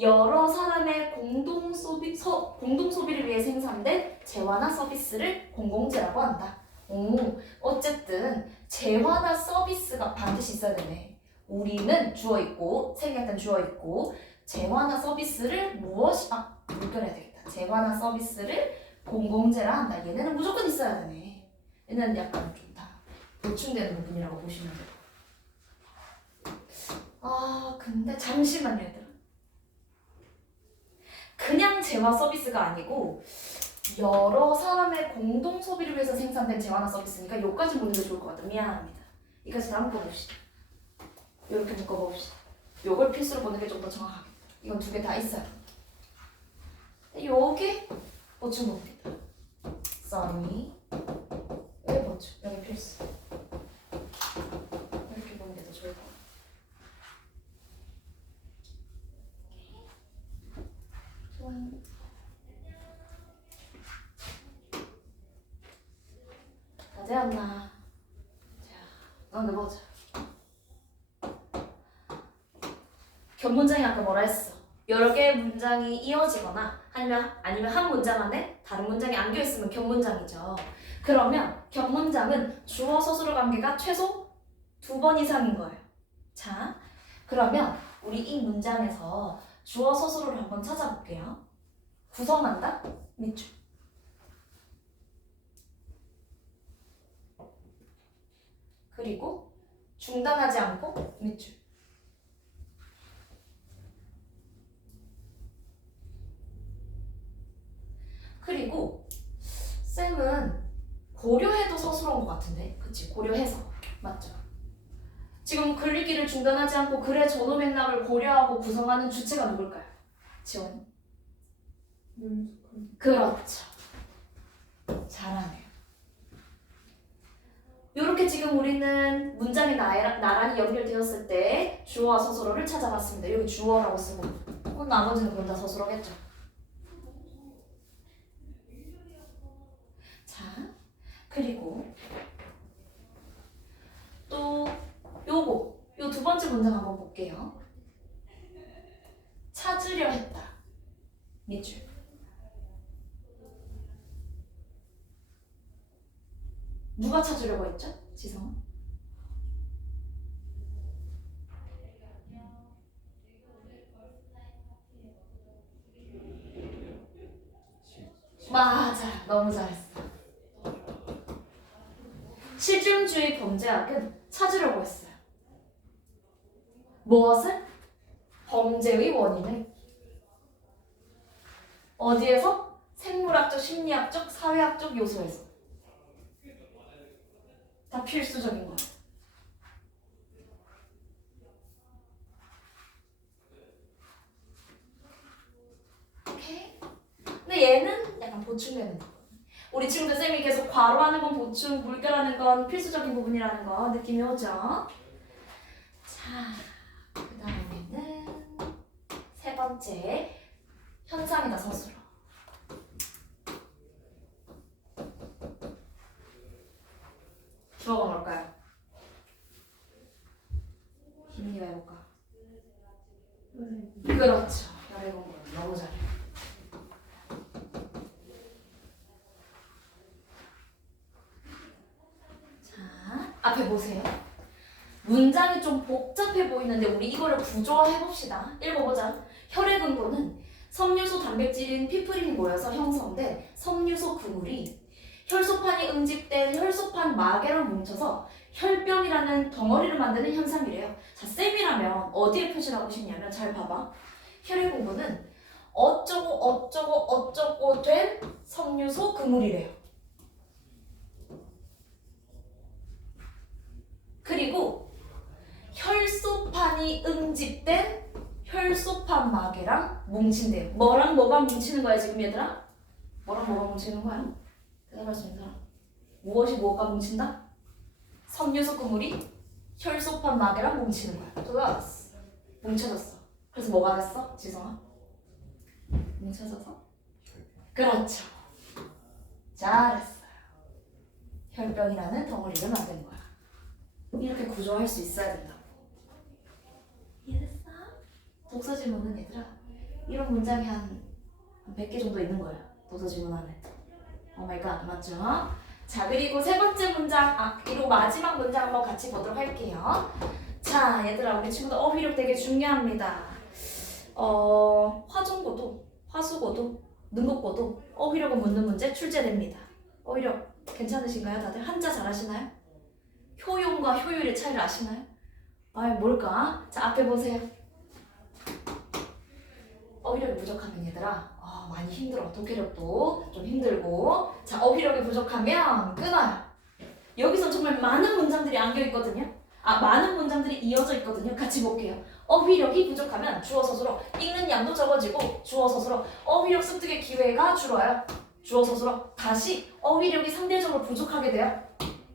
여러 사람의 공동 소비를 위해 생산된 재화나 서비스를 공공재라고 한다. 오, 어쨌든 재화나 서비스가 반드시 있어야 되네. 우리는 주어 있고 생략된 주어 있고 재화나 서비스를 물결해야 되겠다. 재화나 서비스를 공공재라 한다. 얘네는 무조건 있어야 되네. 얘는 약간 좀 다 보충되는 부분이라고 보시면 돼요. 아, 근데 잠시만요, 얘들아. 그냥 재화 서비스가 아니고 여러 사람의 공동 소비를 위해서 생산된 재화나 서비스니까 여기까지 보는 게 좋을 것 같아. 미안합니다. 이까지 다 묶어봅시다. 이렇게 묶어봅시다. 요걸 필수로 보는 게 좀 더 정확하겠다. 이건 두 개 다 있어요. 요게 보충 부분이다. sorry. 여기 보충, 여기 필수. 이렇게 보는 게 더 좋을 것 같아. 좋아요. 다 되었나? 자, 넣어보자. 견문장이 아까 뭐라 했어? 여러 개의 문장이 이어지거나 아니면 한 문장 안에 다른 문장이 안겨 있으면 견문장이죠. 그러면 견문장은 주어 서술어 관계가 최소 2번 이상인 거예요. 자, 그러면 우리 이 문장에서 주어 서술어를 한번 찾아볼게요. 구성한다? 밑줄. 그리고 중단하지 않고 밑줄. 그리고 쌤은 고려해도 서술어인 것 같은데, 그치? 고려해서 맞죠? 지금 글 읽기를 중단하지 않고 글의 전후 맥락을 고려하고 구성하는 주체가 누굴까요? 지원. 그렇죠. 잘하네요. 이렇게 지금 우리는 문장이 나란히 연결되었을 때 주어와 서술어를 찾아봤습니다. 여기 주어라고 쓰고, 나머지는 그럼 다 서술어겠죠. 문장 한번 볼게요. 찾으려 했다. 밑줄. 누가 찾으려고 했죠? 지성아? 맞아. 너무 잘했어. 실존주의 범죄학은 찾으려고 했어요. 무엇을? 범죄의 원인을. 어디에서? 생물학적, 심리학적, 사회학적 요소에서. 다 필수적인 거야. 오케이? 근데 얘는 약간 보충되는 거. 우리 친구들 쌤이 계속 괄호하는 건 보충, 물결하는 건 필수적인 부분이라는 거 느낌이 오죠? 자, 그 다음에는 세 번째 현상이다, 서술어. 주어가 뭘까요? 김미가 해볼까? 그렇죠. 열애공부 너무 잘해. 자, 앞에 보세요. 문장이 좀 복잡해 보이는데 우리 이거를 구조화해봅시다. 읽어보자. 혈액응고는 섬유소 단백질인 피프린이 모여서 형성된 섬유소 그물이 혈소판이 응집된 혈소판 마개랑 뭉쳐서 혈병이라는 덩어리를 만드는 현상이래요. 자, 쌤이라면 어디에 표시를 하고 싶냐면 잘 봐봐. 혈액응고는 어쩌고 어쩌고 어쩌고 된 섬유소 그물이래요. 그리고 혈소판이 응집된 혈소판 마개랑 뭉친대요. 뭐랑 뭐가 뭉치는 거야 지금 얘들아? 뭐랑 뭐가 뭉치는 거야? 대답할 수 있는 사람. 무엇이 뭐가 뭉친다? 섬유소 그물이 혈소판 마개랑 뭉치는 거야. 좋았어. 뭉쳐졌어. 그래서 뭐가 됐어? 지성아? 뭉쳐져서? 그렇죠. 잘했어요. 혈병이라는 덩어리를 만든 거야. 이렇게 구조할 수 있어야 된다고. 이해됐어? 독서 지문은 얘들아 이런 문장이 한 100개 정도 있는 거야. 독서 지문 안에. 오마이갓 맞죠? 자, 그리고 세 번째 문장, 그리고 마지막 문장 한번 같이 보도록 할게요. 자, 얘들아 우리 친구들 어휘력 되게 중요합니다. 화중고도, 화수고도, 능곡고도 어휘력을 묻는 문제 출제됩니다. 어휘력 괜찮으신가요 다들? 한자 잘하시나요? 효용과 효율의 차이를 아시나요? 뭘까? 자, 앞에 보세요. 어휘력이 부족하면 얘들아 많이 힘들어. 독해력도 좀 힘들고. 자, 어휘력이 부족하면 끊어요. 여기서 정말 많은 문장들이 안겨있거든요. 많은 문장들이 이어져 있거든요. 같이 볼게요. 어휘력이 부족하면 주어 서술어 읽는 양도 적어지고 주어 서술어 어휘력 습득의 기회가 줄어요. 주어 서술어 다시 어휘력이 상대적으로 부족하게 돼요.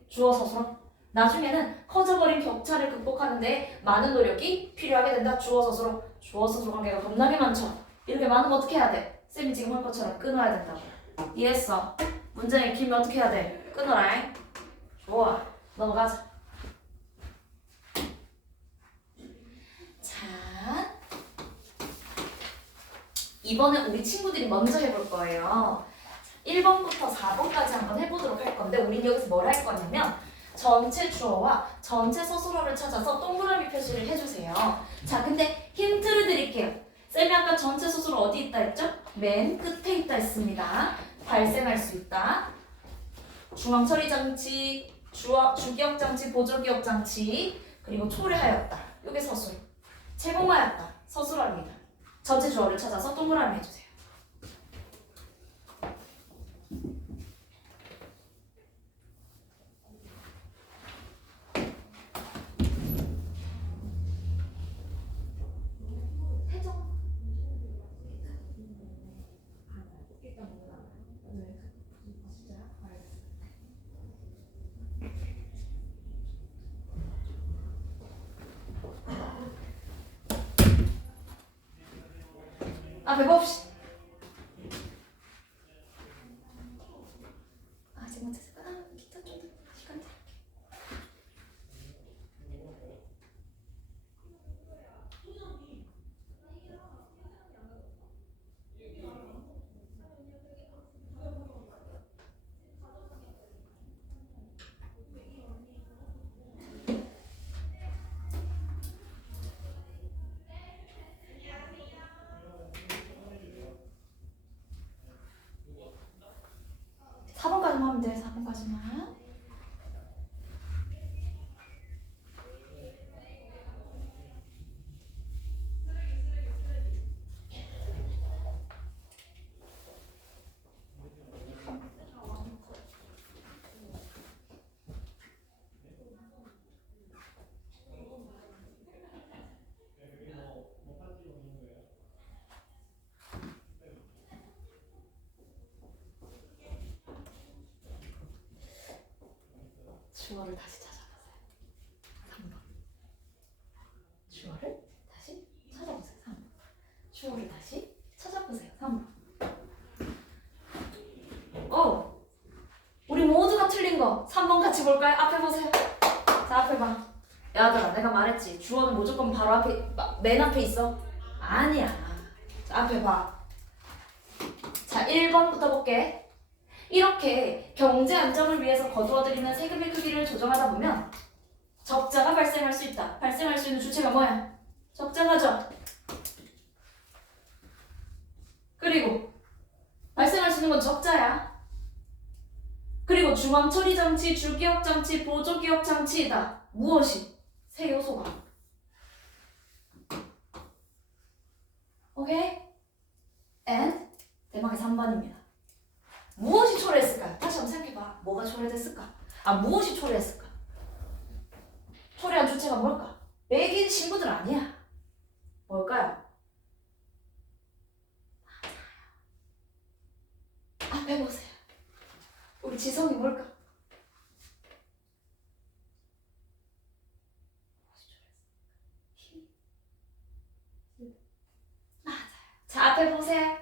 주어 서술어 나중에는 커져버린 격차를 극복하는데 많은 노력이 필요하게 된다. 주어 서술어 주어 서술어 관계가 겁나게 많죠. 이렇게 많으면 어떻게 해야 돼? 쌤이 지금 한 것처럼 끊어야 된다고. 이해했어? 문장이 길면 어떻게 해야 돼? 끊어라. 좋아. 넘어가자. 자, 이번에 우리 친구들이 먼저 해볼 거예요. 1번부터 4번까지 한번 해보도록 할 건데 우린 여기서 뭘 할 거냐면 전체 주어와 전체 서술어를 찾아서 동그라미 표시를 해주세요. 자, 근데 힌트를 드릴게요. 쌤이 아까 전체 서술어 어디 있다 했죠? 맨 끝에 있다 했습니다. 발생할 수 있다. 중앙처리장치, 주기억장치, 보조기억장치, 그리고 초래하였다. 이게 서술. 제공하였다. 서술어입니다. 전체 주어를 찾아서 동그라미 해주세요. 앞에 봅시다. 아직 못했을까? 기타 좀 시간 드릴게. 4번까지만 하면 돼. 4번까지만. 주어를 다시 찾아보세요. 3번. 주어를 다시 찾아보세요. 3번. 주어를 다시 찾아보세요. 3번. 우리 모두가 틀린 거 3번 같이 볼까요? 앞에 보세요. 자, 앞에 봐. 야들아, 내가 말했지. 주어는 무조건 바로 앞에, 맨 앞에 있어. 아니야. 자, 앞에 봐. 자, 1번부터 볼게. 이렇게 경제 안정을 위해서 거두어들이는 세금의 크기를 조정하다 보면 적자가 발생할 수 있다. 발생할 수 있는 주체가 뭐야? 적자가죠. 그리고 발생할 수 있는 건 적자야. 그리고 중앙처리장치, 주기억장치, 보조기억장치이다. 무엇이? 세 요소가. 오케이? and 대망의 3번입니다. 무엇이 초래했을까요? 다시 한번 생각해봐. 뭐가 초래됐을까? 무엇이 초래했을까? 초래한 주체가 뭘까? 매긴 신부들 아니야. 뭘까요? 맞아요. 앞에 보세요. 우리 지성이 뭘까? 맞아요. 자, 앞에 보세요.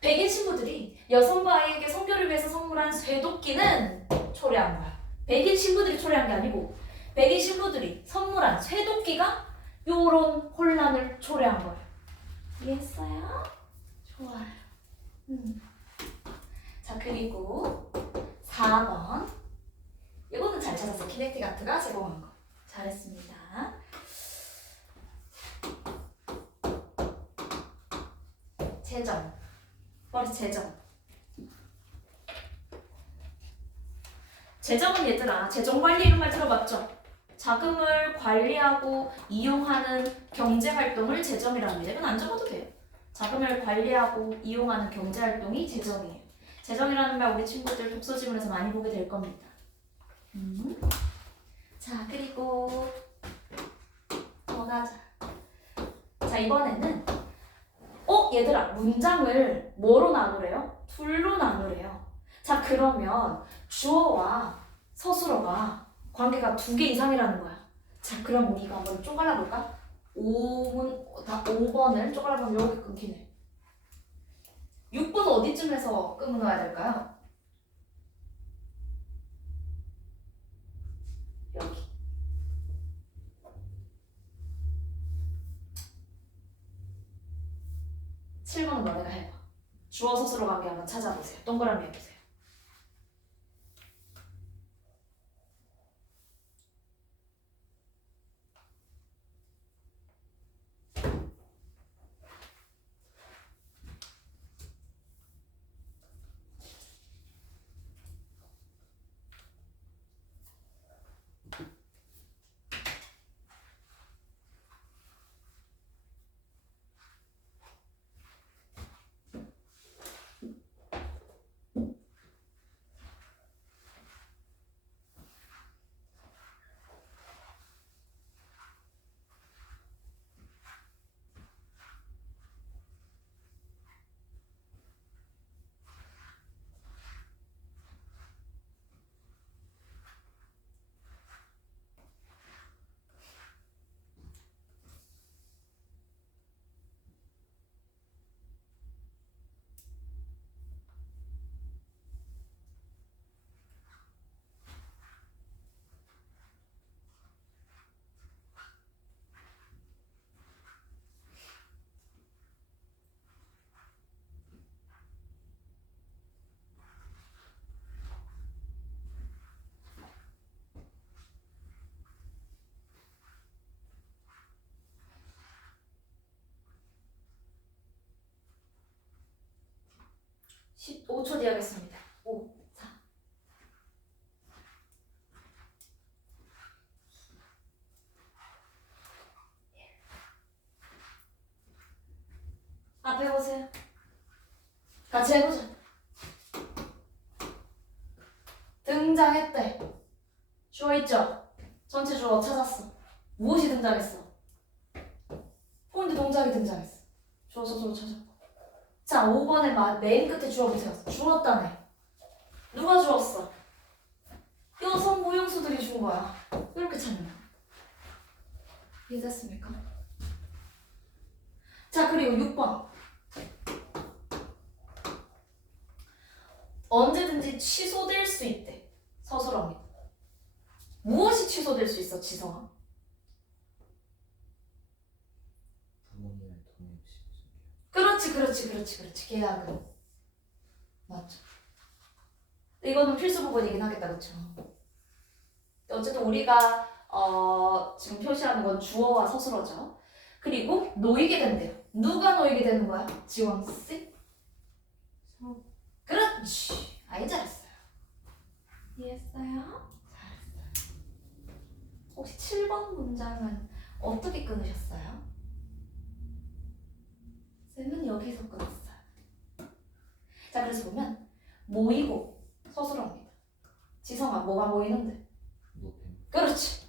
백인 신부들이 여성과 아이에게 성교를 위해서 선물한 쇠도끼는 초래한 거야. 백인 신부들이 초래한 게 아니고 백인 신부들이 선물한 쇠도끼가 요런 혼란을 초래한 거야. 이해했어요? 좋아요. 자, 그리고 4번. 이거는 잘 찾았어. 키넥티가트가 제공한 거. 잘했습니다. 재정. 머리 재정. 재정은 얘들아, 재정관리 이런 말 들어봤죠? 자금을 관리하고 이용하는 경제활동을 재정이랍니다. 이건 안 적어도 돼요. 자금을 관리하고 이용하는 경제활동이 재정이에요. 재정이라는 말 우리 친구들 독서 지문에서 많이 보게 될 겁니다. 자, 그리고 더 가자. 자, 이번에는 얘들아, 문장을 뭐로 나누래요? 둘로 나누래요. 자, 그러면 주어와 서술어가 관계가 2개 이상이라는 거야. 자, 그럼 우리가 한번 쪼갈라 볼까? 5번을 쪼갈라 보면 여기 끊기네. 6번 어디쯤에서 끊어야 될까요? 여기. 칠번은 너네가 해봐. 주어 서술어 관계 한번 찾아보세요. 동그라미 해보세요. (15초) 뒤에 하겠습니다. 5, 4, 앞에 보세요. 같이 해보자. 등장했대. 주어 있죠? 전체 주어 찾았어. 무엇이 등장했어? 포인트 동작이 등장했어. 주어 서술로 찾았고. 자, 5번에 맨 끝에 주어 보세요. 주었다네. 누가 주었어? 여성 무용수들이 준 거야. 이렇게 찾는 거야. 이해됐습니까? 자, 그리고 6번. 언제든지 취소될 수 있대. 서술어입니다. 무엇이 취소될 수 있어, 지성아? 부모님의 동의 없이 그렇지. 계약은. 맞죠. 이거는 필수 부분이긴 하겠다, 그쵸? 어쨌든 우리가 지금 표시하는 건 주어와 서술어죠. 그리고 놓이게 된대요. 누가 놓이게 되는 거야? 지원씨? 그렇지. 아이 잘했어요. 이해했어요? 잘했어요. 혹시 7번 문장은 어떻게 끊으셨어요? 쌤은 여기서 끊었어요. 자, 그래서 보면 모이고 서술어입니다. 지성아, 뭐가 모이는데? 노폐물. 그렇지.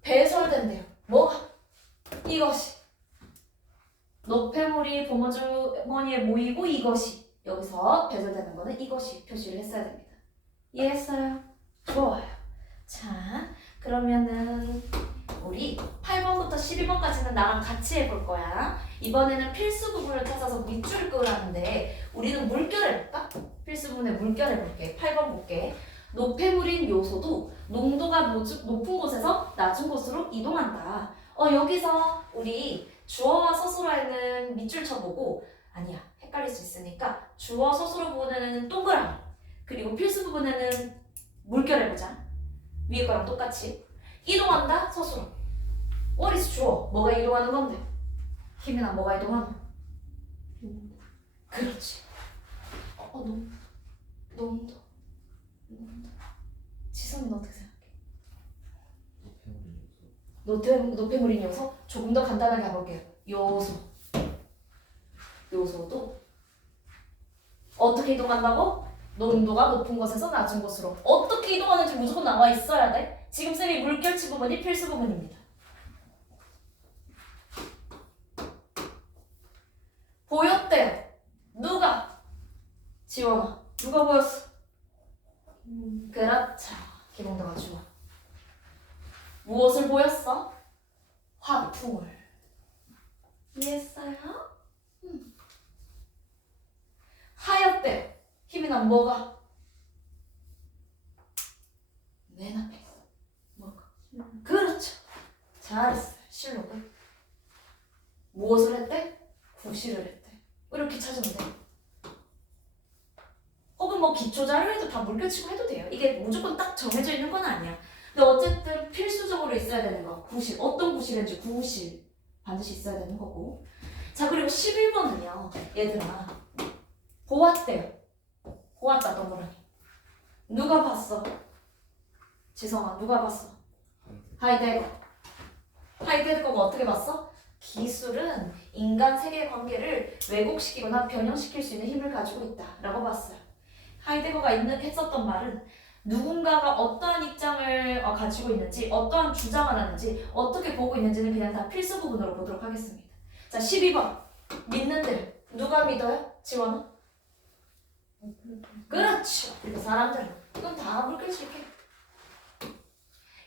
배설된대요. 뭐가? 이것이. 노폐물이 보모주머니에 모이고 이것이. 여기서 배설되는 거는 이것이 표시를 했어야 됩니다. 이해했어요? 좋아요. 자, 그러면은 우리 8번부터 12번까지는 나랑 같이 해볼 거야. 이번에는 필수 부분을 찾아서 밑줄 그으라는데 우리는 물결 해볼까? 필수 부분에 물결 해볼게. 8번 볼게. 노폐물인 요소도 농도가 높은 곳에서 낮은 곳으로 이동한다. 여기서 우리 주어와 서술어에는 밑줄 쳐보고 아니야, 헷갈릴 수 있으니까 주어 서술어 부분에는 동그라미, 그리고 필수 부분에는 물결 해보자. 위에 거랑 똑같이 이동한다, 서술어. What is 주어? 뭐가 이동하는 건데? 희민아, 뭐가 이동하노? 그렇지. 농도. 지성이는 어떻게 생각해? 노폐물 요소. 노폐물인 요소? 조금 더 간단하게 해볼게요. 요소도 어떻게 이동한다고? 농도가 높은 곳에서 낮은 곳으로. 어떻게 이동하는지 무조건 나와 있어야 돼. 지금 쌤이 물결치 부분이 필수 부분입니다. 보였대요. 누가? 지원아. 누가 보였어? 그렇죠. 기본도가 주어. 무엇을 보였어? 화풍을. 이해했어요? 하얗대요. 희민아, 뭐가? 맨 앞에 있어. 뭐가? 그렇죠. 잘했어요. 실록은. 무엇을 했대? 구실을 했대. 이렇게 찾으면 돼. 혹은 뭐 기초자료에도 다 물결치고 해도 돼요. 이게 무조건 딱 정해져 있는 건 아니야. 근데 어쨌든 필수적으로 있어야 되는 거. 구실. 어떤 구실인지 구실. 반드시 있어야 되는 거고. 자, 그리고 11번은요. 얘들아. 보았대요. 보았다, 동그라미. 누가 봤어? 지성아, 누가 봤어? 하이데거. 하이데거가 어떻게 봤어? 기술은 인간 세계 관계를 왜곡시키거나 변형시킬 수 있는 힘을 가지고 있다 라고 봤어요. 하이데거가 했었던 말은 누군가가 어떠한 입장을 가지고 있는지, 어떠한 주장을 하는지, 어떻게 보고 있는지는 그냥 다 필수 부분으로 보도록 하겠습니다. 자, 12번. 믿는들. 누가 믿어요? 지원아? 그렇죠. 그 사람들은. 이건 다 물결칠게.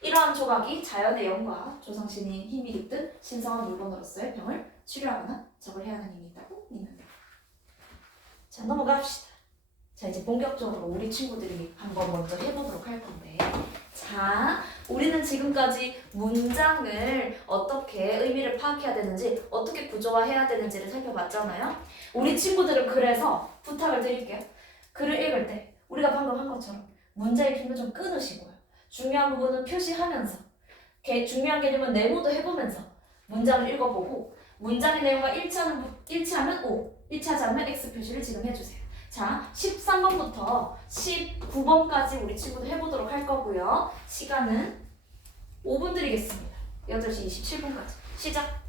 이러한 조각이 자연의 영과 조상신이 힘이 깃든 신성한 물건으로서의 병을 치료하거나 적을 해야 하는 힘이 있다고 믿는다. 자, 넘어갑시다. 자, 이제 본격적으로 우리 친구들이 한번 먼저 해보도록 할 건데, 자, 우리는 지금까지 문장을 어떻게 의미를 파악해야 되는지, 어떻게 구조화해야 되는지를 살펴봤잖아요. 우리 친구들은 그래서 부탁을 드릴게요. 글을 읽을 때 우리가 방금 한 것처럼 문제의 힘을 좀 끊으시고요. 중요한 부분은 표시하면서, 중요한 개념은 메모도 해보면서 문장을 읽어보고, 문장의 내용과 일치하면 O, 일치하지 않으면 X 표시를 지금 해주세요. 자, 13번부터 19번까지 우리 친구들 해보도록 할 거고요. 시간은 5분 드리겠습니다. 8시 27분까지. 시작!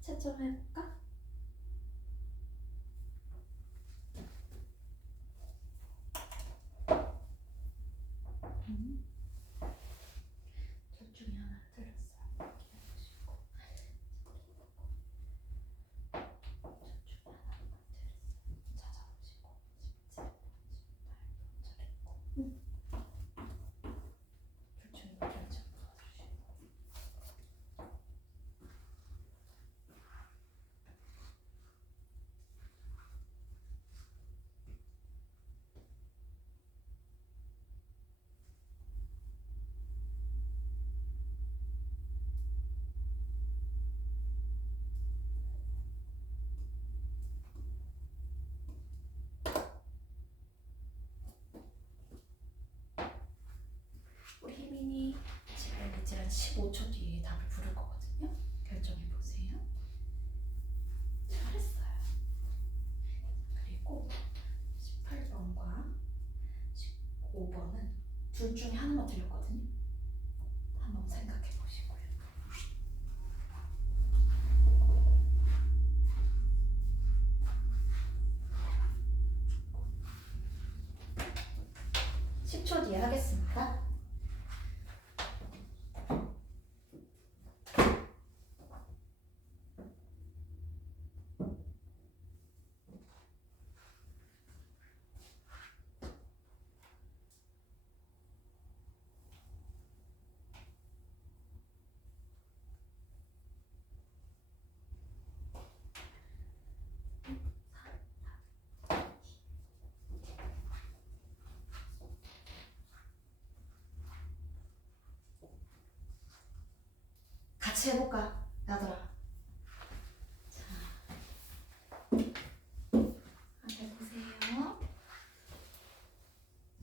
채점해볼까? 둘 중에 하나를 틀렸어요. 기억하시고. 둘 중에 하나만 틀렸어요. 찾아보시고. 17, 18, 잘했고. 둘 중에 틀렸지 않고 봐주시고. 우리 혜민이 지금 이제 한 15초 뒤에 답을 부를 거거든요. 결정해 보세요. 잘했어요. 그리고 18번과 15번은 둘 중에 하나만 틀렸거든요. 한번 생각해 보시고요. (10초) 뒤에 하겠습니다. 같이 해볼까, 나들아? 자, 앞에 보세요.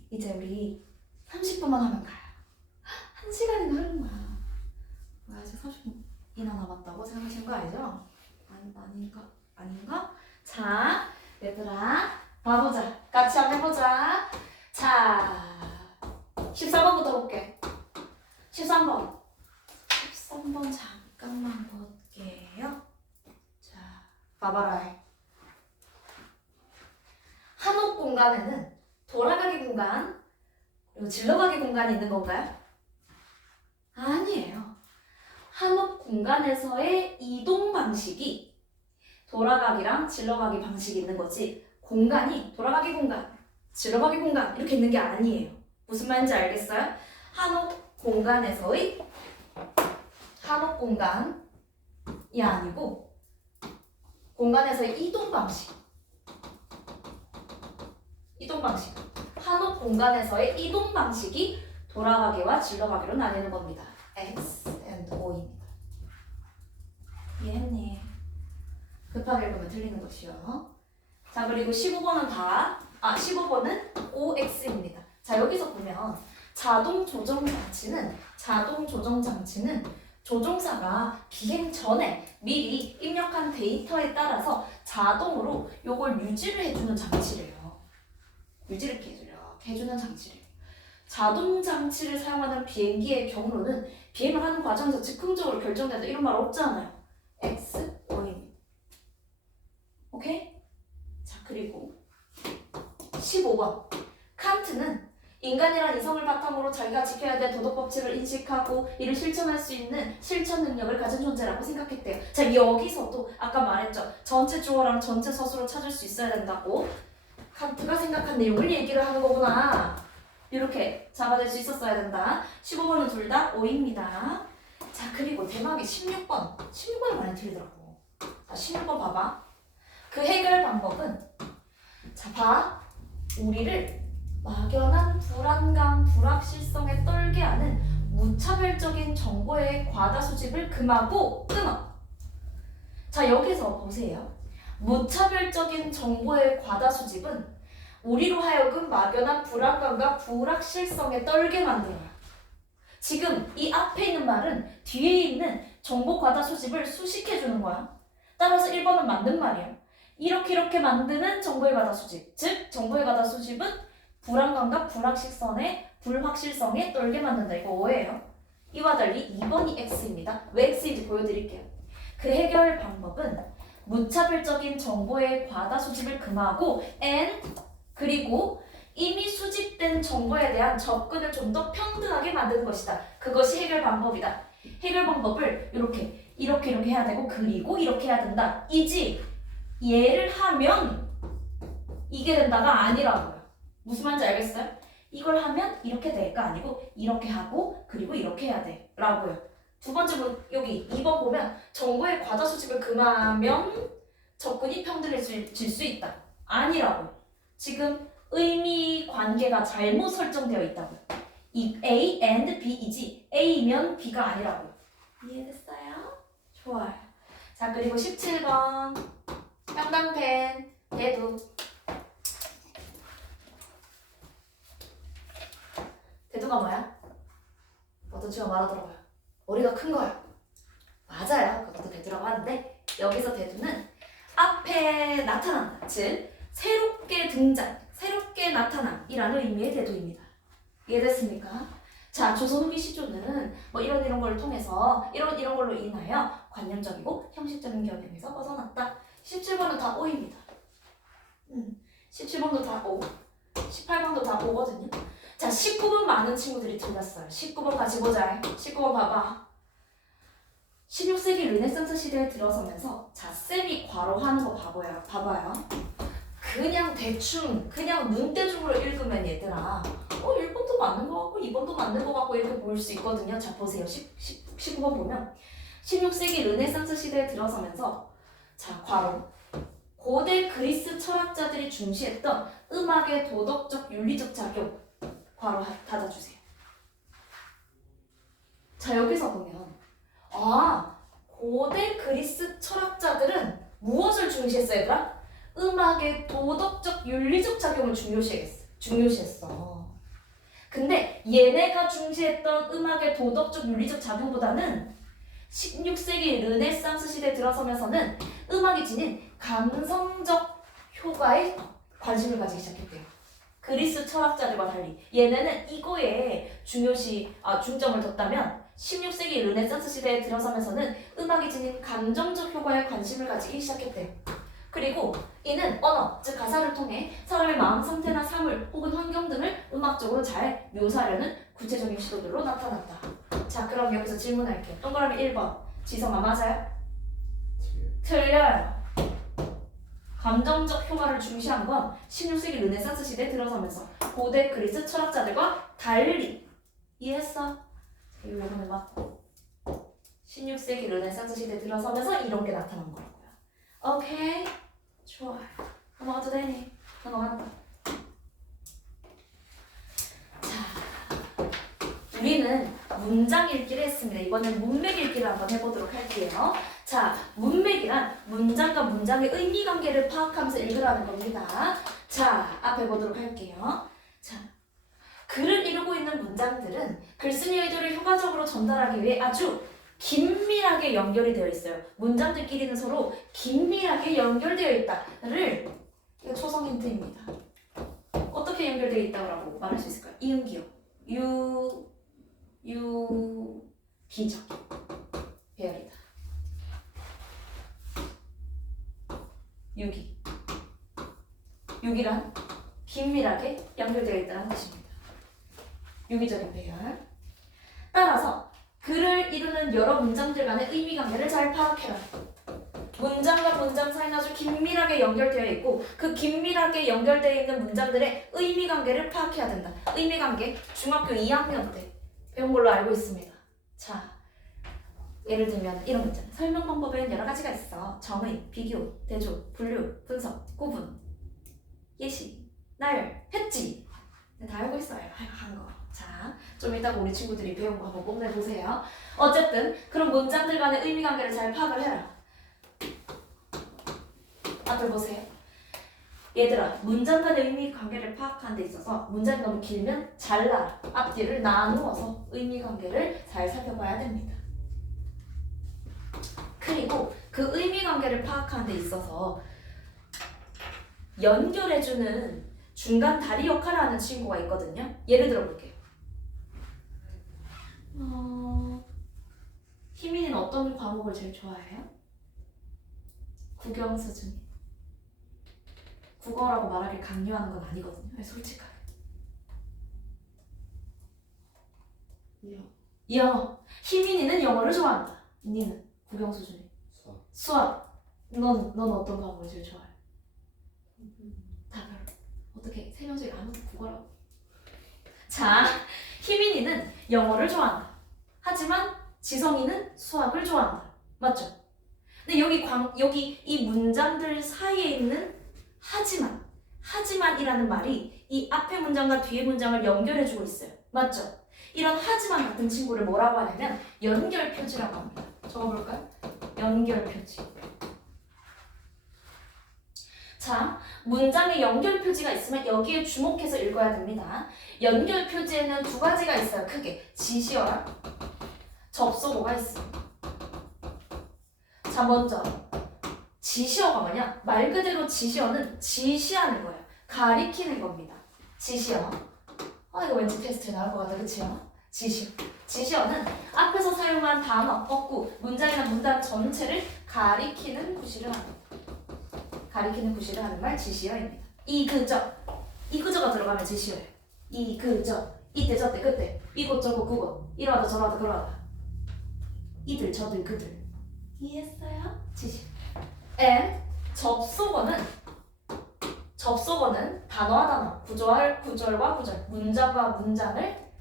이제 우리 30분만 하면 가요. 1시간이나 흐른 거야. 뭐야, 이제 30분이나 남았다고 생각하신 거 알죠? 아닌가? 자, 얘들아, 봐보자. 같이 한번 해보자. 자, 13번부터 볼게. 13번 잠깐만 볼게요. 자, 봐봐라. 한옥 공간에는 돌아가기 공간 그리고 질러가기 공간이 있는 건가요? 아니에요. 한옥 공간에서의 이동 방식이 돌아가기랑 질러가기 방식이 있는 거지, 공간이 돌아가기 공간, 질러가기 공간 이렇게 있는 게 아니에요. 무슨 말인지 알겠어요? 한옥 공간에서의 한옥 공간이 아니고 공간에서의 이동 방식. 한옥 공간에서의 이동 방식이 돌아가기와 질러가기로 나뉘는 겁니다. X and O입니다. 이해했니? 급하게 읽으면 틀리는 것이요. 자, 그리고 15번은 OX입니다. 자, 여기서 보면 자동 조정 장치는 조종사가 비행 전에 미리 입력한 데이터에 따라서 자동으로 요걸 유지를 해주는 장치래요. 유지를 이렇게 해주는 장치래요. 자동 장치를 사용하는 비행기의 경로는 비행을 하는 과정에서 즉흥적으로 결정된다 이런 말 없잖아요. X, O입니다. 오케이? 자, 그리고 15번. 칸트는 인간이란 이성을 바탕으로 자기가 지켜야 될 도덕 법칙을 인식하고 이를 실천할 수 있는 실천 능력을 가진 존재라고 생각했대요. 자, 여기서도 아까 말했죠. 전체 주어랑 전체 서술을 찾을 수 있어야 된다고. 칸트가 생각한 내용을 얘기를 하는 거구나. 이렇게 잡아낼 수 있었어야 된다. 15번은 둘 다 O입니다. 자, 그리고 대망의 16번은 많이 틀리더라고. 자, 16번 봐봐. 그 해결 방법은, 자, 봐. 우리를 막연한 불안감, 불확실성에 떨게 하는 무차별적인 정보의 과다 수집을 금하고 끊어. 자, 여기서 보세요. 무차별적인 정보의 과다 수집은 우리로 하여금 막연한 불안감과 불확실성에 떨게 만들어요. 지금 이 앞에 있는 말은 뒤에 있는 정보 과다 수집을 수식해 주는 거야. 따라서 1번은 맞는 말이야. 이렇게 만드는 정보의 가다 수집. 즉 정보의 가다 수집은 불안감과 불확실성에 떨게 만든다. 이거 오해예요. 이와 달리 2번이 X입니다. 왜 X인지 보여드릴게요. 그 해결 방법은 무차별적인 정보의 과다 수집을 금하고 그리고 이미 수집된 정보에 대한 접근을 좀 더 평등하게 만드는 것이다. 그것이 해결 방법이다. 해결 방법을 이렇게 해야 되고 그리고 이렇게 해야 된다. 이지 얘를 하면 이게 된다가 아니라고요. 무슨 말인지 알겠어요? 이걸 하면 이렇게 될까 아니고 이렇게 하고 그리고 이렇게 해야 돼 라고요. 두 번째 여기 2번 보면 정보의 과다 수집을 금하면 접근이 평등해질 수 있다. 아니라고요. 지금 의미 관계가 잘못 설정되어 있다고요. 이 A and B이지 A면 B가 아니라고요. 이해됐어요? 좋아요. 자, 그리고 17번 평단펜 대두. 대두가 뭐야? 너도 지금 말하더라고요. 머리가 큰 거야. 맞아요. 그것도 대두라고 하는데 여기서 대두는 앞에 나타난다. 즉 새롭게 등장, 새롭게 나타남이라는 의미의 대두입니다. 이해됐습니까? 자, 조선 후기 시조는 뭐 이런 걸 통해서 이런 걸로 인하여 관념적이고 형식적인 경향에서 벗어났다. 17번은 다 O입니다. 17번도 다 O, 18번도 다 O거든요. 자, 19번 많은 친구들이 틀렸어요. 19번 같이 보자. 19번 봐봐. 16세기 르네상스 시대에 들어서면서 자, 쌤이 괄호하는 거 봐봐요. 그냥 대충 그냥 눈대중으로 읽으면 얘들아 1번도 맞는 거 같고 2번도 맞는 거 같고 이렇게 보일 수 있거든요. 자, 보세요. 19번 보면 16세기 르네상스 시대에 들어서면서 자, 괄호 고대 그리스 철학자들이 중시했던 음악의 도덕적 윤리적 작용 괄호 닫아주세요. 자, 여기서 보면 고대 그리스 철학자들은 무엇을 중시했어요, 얘들아? 음악의 도덕적 윤리적 작용을 중요시했어. 근데 얘네가 중시했던 음악의 도덕적 윤리적 작용보다는 16세기 르네상스 시대에 들어서면서는 음악이 지닌 감성적 효과에 관심을 가지기 시작했대요. 그리스 철학자들과 달리 얘네는 이거에 중점을 뒀다면 16세기 르네상스 시대에 들어서면서는 음악이 지닌 감정적 효과에 관심을 가지기 시작했대요. 그리고 이는 언어, 즉 가사를 통해 사람의 마음 상태나 사물 혹은 환경 등을 음악적으로 잘 묘사하려는 구체적인 시도들로 나타났다. 자, 그럼 여기서 질문할게요. 동그라미 1번. 지성아, 맞아요? 틀려요. 감정적 효과를 중시한 건 16세기 르네상스 시대에 들어서면서 고대 그리스 철학자들과 달리. 이해했어? 이거는 맞고 16세기 르네상스 시대에 들어서면서 이런 게 나타난 거라고요. 오케이? 좋아요. 넘어가도 되니? 넘어간다. 자, 우리는 문장 읽기를 했습니다. 이번엔 문맥 읽기를 한번 해보도록 할게요. 자, 문맥이란 문장과 문장의 의미 관계를 파악하면서 읽으라는 겁니다. 자, 앞에 보도록 할게요. 자, 글을 이루고 있는 문장들은 글쓴이의 의도를 효과적으로 전달하기 위해 아주 긴밀하게 연결이 되어 있어요. 문장들끼리는 서로 긴밀하게 연결되어 있다를 이거 초성 힌트입니다. 어떻게 연결되어 있다고 말할 수 있을까요? 이응기요. 기죠. 배열이다. 유기란 긴밀하게 연결되어 있다는 뜻입니다. 유기적인 배열. 따라서 글을 이루는 여러 문장들 간의 의미 관계를 잘 파악해라. 문장과 문장 사이는 아주 긴밀하게 연결되어 있고 그 긴밀하게 연결되어 있는 문장들의 의미 관계를 파악해야 된다. 의미 관계 중학교 2학년 때 배운 걸로 알고 있습니다. 자, 예를 들면 이런 문장. 설명 방법에는 여러 가지가 있어. 정의, 비교, 대조, 분류, 분석, 구분, 예시, 나열, 했지. 다 알고 있어요. 한 거. 자, 좀 이따가 우리 친구들이 배운 거 한번 뽐내보세요. 어쨌든 그런 문장들 간의 의미 관계를 잘 파악을 해라. 앞을 보세요. 얘들아, 문장 간의 의미 관계를 파악하는 데 있어서 문장이 너무 길면 잘라. 앞뒤를 나누어서 의미 관계를 잘 살펴봐야 됩니다. 그리고 그 의미 관계를 파악하는 데 있어서 연결해주는 중간 다리 역할을 하는 친구가 있거든요. 예를 들어 볼게요. 희민이는 어떤 과목을 제일 좋아해요? 국영수 중에. 국어라고 말하길 강요하는 건 아니거든요. 솔직하게. 영어. 희민이는 영어를 좋아한다. 니는 국영수 중에. 수학. 수학. 넌 어떤 과목을 제일 좋아해? 다 별로. 어떻게 세 명 중에 아무도 국어라고? 자, 희민이는 영어를 좋아한다. 하지만 지성이는 수학을 좋아한다. 맞죠? 근데 여기 이 문장들 사이에 있는 하지만이라는 말이 이 앞에 문장과 뒤에 문장을 연결해주고 있어요. 맞죠? 이런 하지만 같은 친구를 뭐라고 하냐면 연결 표지라고 합니다. 적어볼까요? 연결 표지. 자, 문장에 연결 표지가 있으면 여기에 주목해서 읽어야 됩니다. 연결 표지에는 두 가지가 있어요. 크게 지시어랑 접속어가 있어요. 자, 먼저 지시어가 뭐냐? 말 그대로 지시어는 지시하는 거예요. 가리키는 겁니다. 지시어. 이거 왠지 테스트에 나올 것 같다, 그치요? 지시어는 앞에서 사용한 단어, 어구, 문장이나 문단 전체를 가리키는 구실을 합니다. 가리키는 구실을 하는 말 지시어입니다. 이그저가 들어가면 지시어예요. 이그저, 이때 저때 그때, 이곳저곳 그곳, 이러다 저러다 그러다, 이들 저들 그들. 이해했어요? 지시어. and 접속어는 단어와 단어, 구절과 구절, 문장과 문장을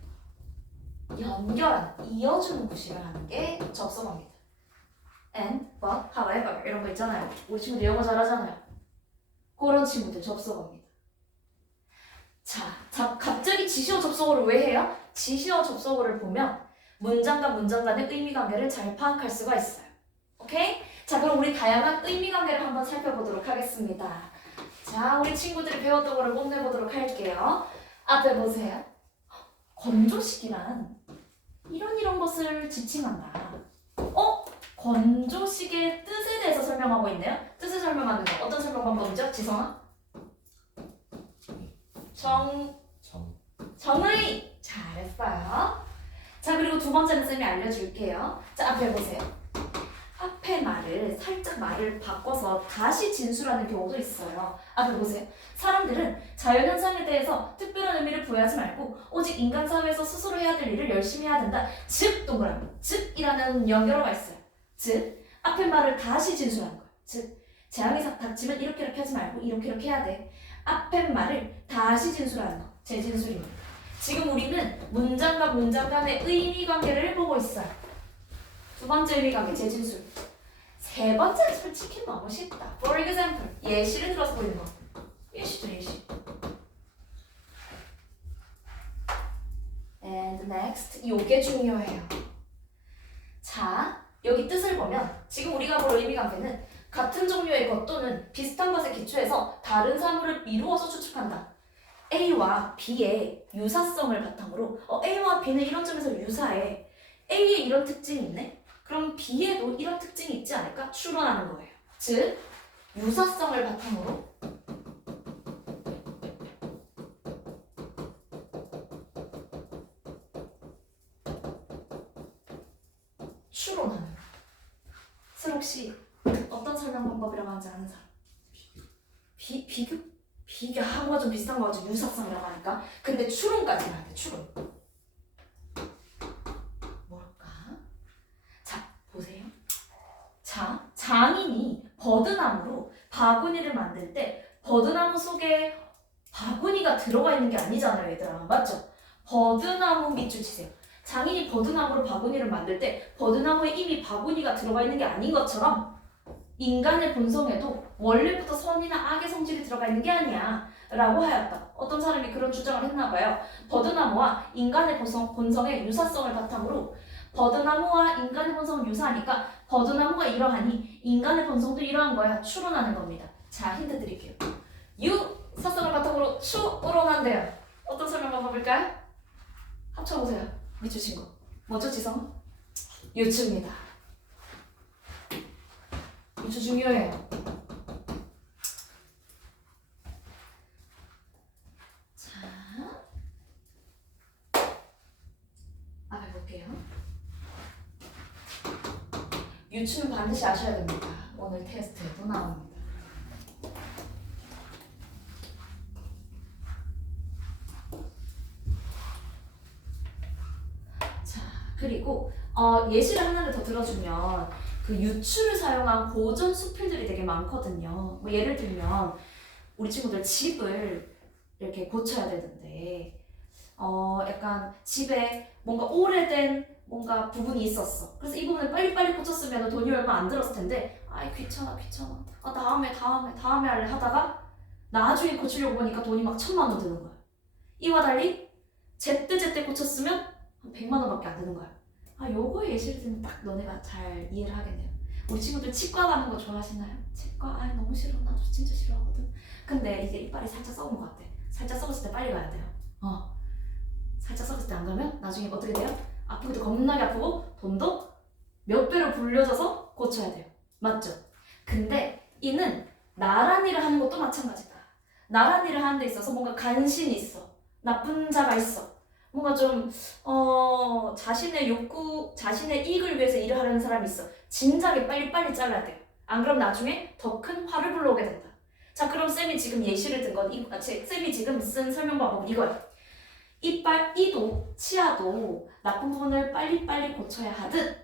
이어주는 구실을 하는 게 접속어입니다. and, but, however 이런 거 있잖아요. 우리 친구들 영어 잘하잖아요. 그런 친구들 접속어입니다. 자, 갑자기 지시어 접속어를 왜 해요? 지시어 접속어를 보면 문장과 문장 간의 의미관계를 잘 파악할 수가 있어요. 오케이? 자, 그럼 우리 다양한 의미관계를 한번 살펴보도록 하겠습니다. 자, 우리 친구들이 배웠던 거를 뽐내보도록 할게요. 앞에 보세요. 건조식이란 이런 것을 지칭한다. 건조식의 뜻에 대해서 설명하고 있네요. 뜻을 설명하는 거 어떤 설명 방법이죠? 지성아? 정의! 잘했어요. 자, 그리고 두 번째는 쌤이 알려줄게요. 자, 앞에 보세요. 앞에 말을 바꿔서 다시 진술하는 경우도 있어요. 앞에 보세요. 사람들은 자연현상에 대해서 특별한 의미를 부여하지 말고 오직 인간 사회에서 스스로 해야 될 일을 열심히 해야 된다. 즉, 동그라미. 즉이라는 연결어가 있어요. 즉, 앞에 말을 다시 진술하는 거예요. 즉, 재앙이 닥치면 이렇게 하지 말고 이렇게 해야 돼. 앞에 말을 다시 진술하는 거. 재진술입니다. 지금 우리는 문장과 문장 간의 의미관계를 보고 있어요. 두 번째 의미관계, 재진술. 세 번째는 솔직히 너무 쉽다. For example, 예시를 들어서 보이는 거. 예시. And next, 요게 중요해요. 자, 여기 뜻을 보면 지금 우리가 볼 의미관계는 같은 종류의 것 또는 비슷한 것에 기초해서 다른 사물을 이루어서 추측한다. A와 B의 유사성을 바탕으로 A와 B는 이런 점에서 유사해. A에 이런 특징이 있네? 그럼 B에도 이런 특징이 있지 않을까? 추론하는 거예요. 즉, 유사성을 바탕으로 추론하는 거예요. 혹시 어떤 설명 방법이라고 하는지 아는 사람? 비교 하고가 좀 비슷한 거 같죠? 유사성이라고 하니까. 근데 추론까지는 안 돼. 추론. 뭘까? 자, 보세요. 자, 장인이 버드나무로 바구니를 만들 때 버드나무 속에 바구니가 들어가 있는 게 아니잖아요, 얘들아. 맞죠? 버드나무 밑줄 치세요. 장인이 버드나무로 바구니를 만들 때 버드나무에 이미 바구니가 들어가 있는 게 아닌 것처럼 인간의 본성에도 원래부터 선이나 악의 성질이 들어가 있는 게 아니야 라고 하였다. 어떤 사람이 그런 주장을 했나 봐요. 버드나무와 인간의 본성의 유사성을 바탕으로 버드나무와 인간의 본성은 유사하니까 버드나무가 이러하니 인간의 본성도 이러한 거야. 추론하는 겁니다. 자, 힌트 드릴게요. 유사성을 바탕으로 추론한대요. 어떤 설명 방법일까요? 합쳐보세요. 밑주신 거. 뭐죠, 지성? 유추입니다. 유추 중요해요. 유추는 반드시 아셔야 됩니다. 오늘 테스트에도 나옵니다. 자, 그리고 예시를 하나를 더 들어주면 그 유추를 사용한 고전 수필들이 되게 많거든요. 뭐 예를 들면 우리 친구들 집을 이렇게 고쳐야 되는데 약간 집에 뭔가 오래된 뭔가 부분이 있었어. 그래서 이 부분을 빨리빨리 고쳤으면 돈이 얼마 안 들었을 텐데 아이 귀찮아. 다음에 할래 하다가 나중에 고치려고 보니까 돈이 막 1,000만 원 드는 거야. 이와 달리 제때 고쳤으면 한 100만 원밖에 안 드는 거야. 요거 예시를 들면 딱 너네가 잘 이해를 하겠네요. 우리 친구들 치과 가는 거 좋아하시나요? 치과 너무 싫어. 나도 진짜 싫어하거든. 근데 이제 이빨이 살짝 썩은 것 같아. 살짝 썩었을 때 빨리 가야 돼요. 살짝 썩었을 때 안 가면 나중에 어떻게 돼요? 아프기도 겁나게 아프고 돈도 몇 배로 불려져서 고쳐야 돼요. 맞죠? 근데 이는 나란 일을 하는 것도 마찬가지다. 나란 일을 하는 데 있어서 뭔가 간신이 있어. 나쁜 자가 있어. 뭔가 좀 자신의 욕구, 자신의 이익을 위해서 일을 하려는 사람이 있어. 진작에 빨리빨리 잘라야 돼요. 안 그럼 나중에 더 큰 화를 불러오게 된다. 자, 그럼 쌤이 지금 예시를 든 건, 쌤이 지금 쓴 설명 방법은 이거야. 이빨, 이도, 치아도 나쁜 부분을 빨리빨리 고쳐야 하듯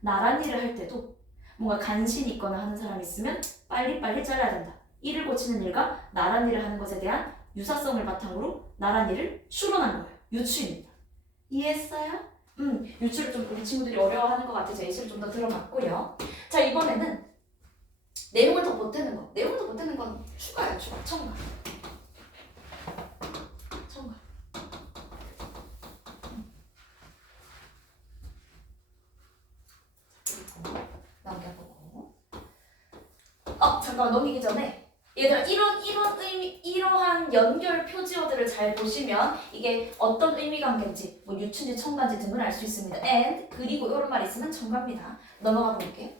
나란 일을 할 때도 뭔가 간신이 있거나 하는 사람이 있으면 빨리빨리 잘라야 된다. 이를 고치는 일과 나란 일을 하는 것에 대한 유사성을 바탕으로 나란 일을 추론한 거예요. 유추입니다. 이해했어요? 유추를 좀 우리 친구들이 어려워하는 것 같아서 예시를 좀 더 들어봤고요. 자, 이번에는 내용을 더 보태는 거. 내용을 더 보태는 건 추가예요. 첨가. 남겨보고. 잠깐만, 넘기기 전에 얘들아, 이런 의미, 이러한 연결 표지어들을 잘 보시면 이게 어떤 의미 관계인지, 뭐 유추인지 첨가인지 등을 알 수 있습니다. and 그리고 이런 말이 있으면 첨가입니다. 넘어가 볼게요.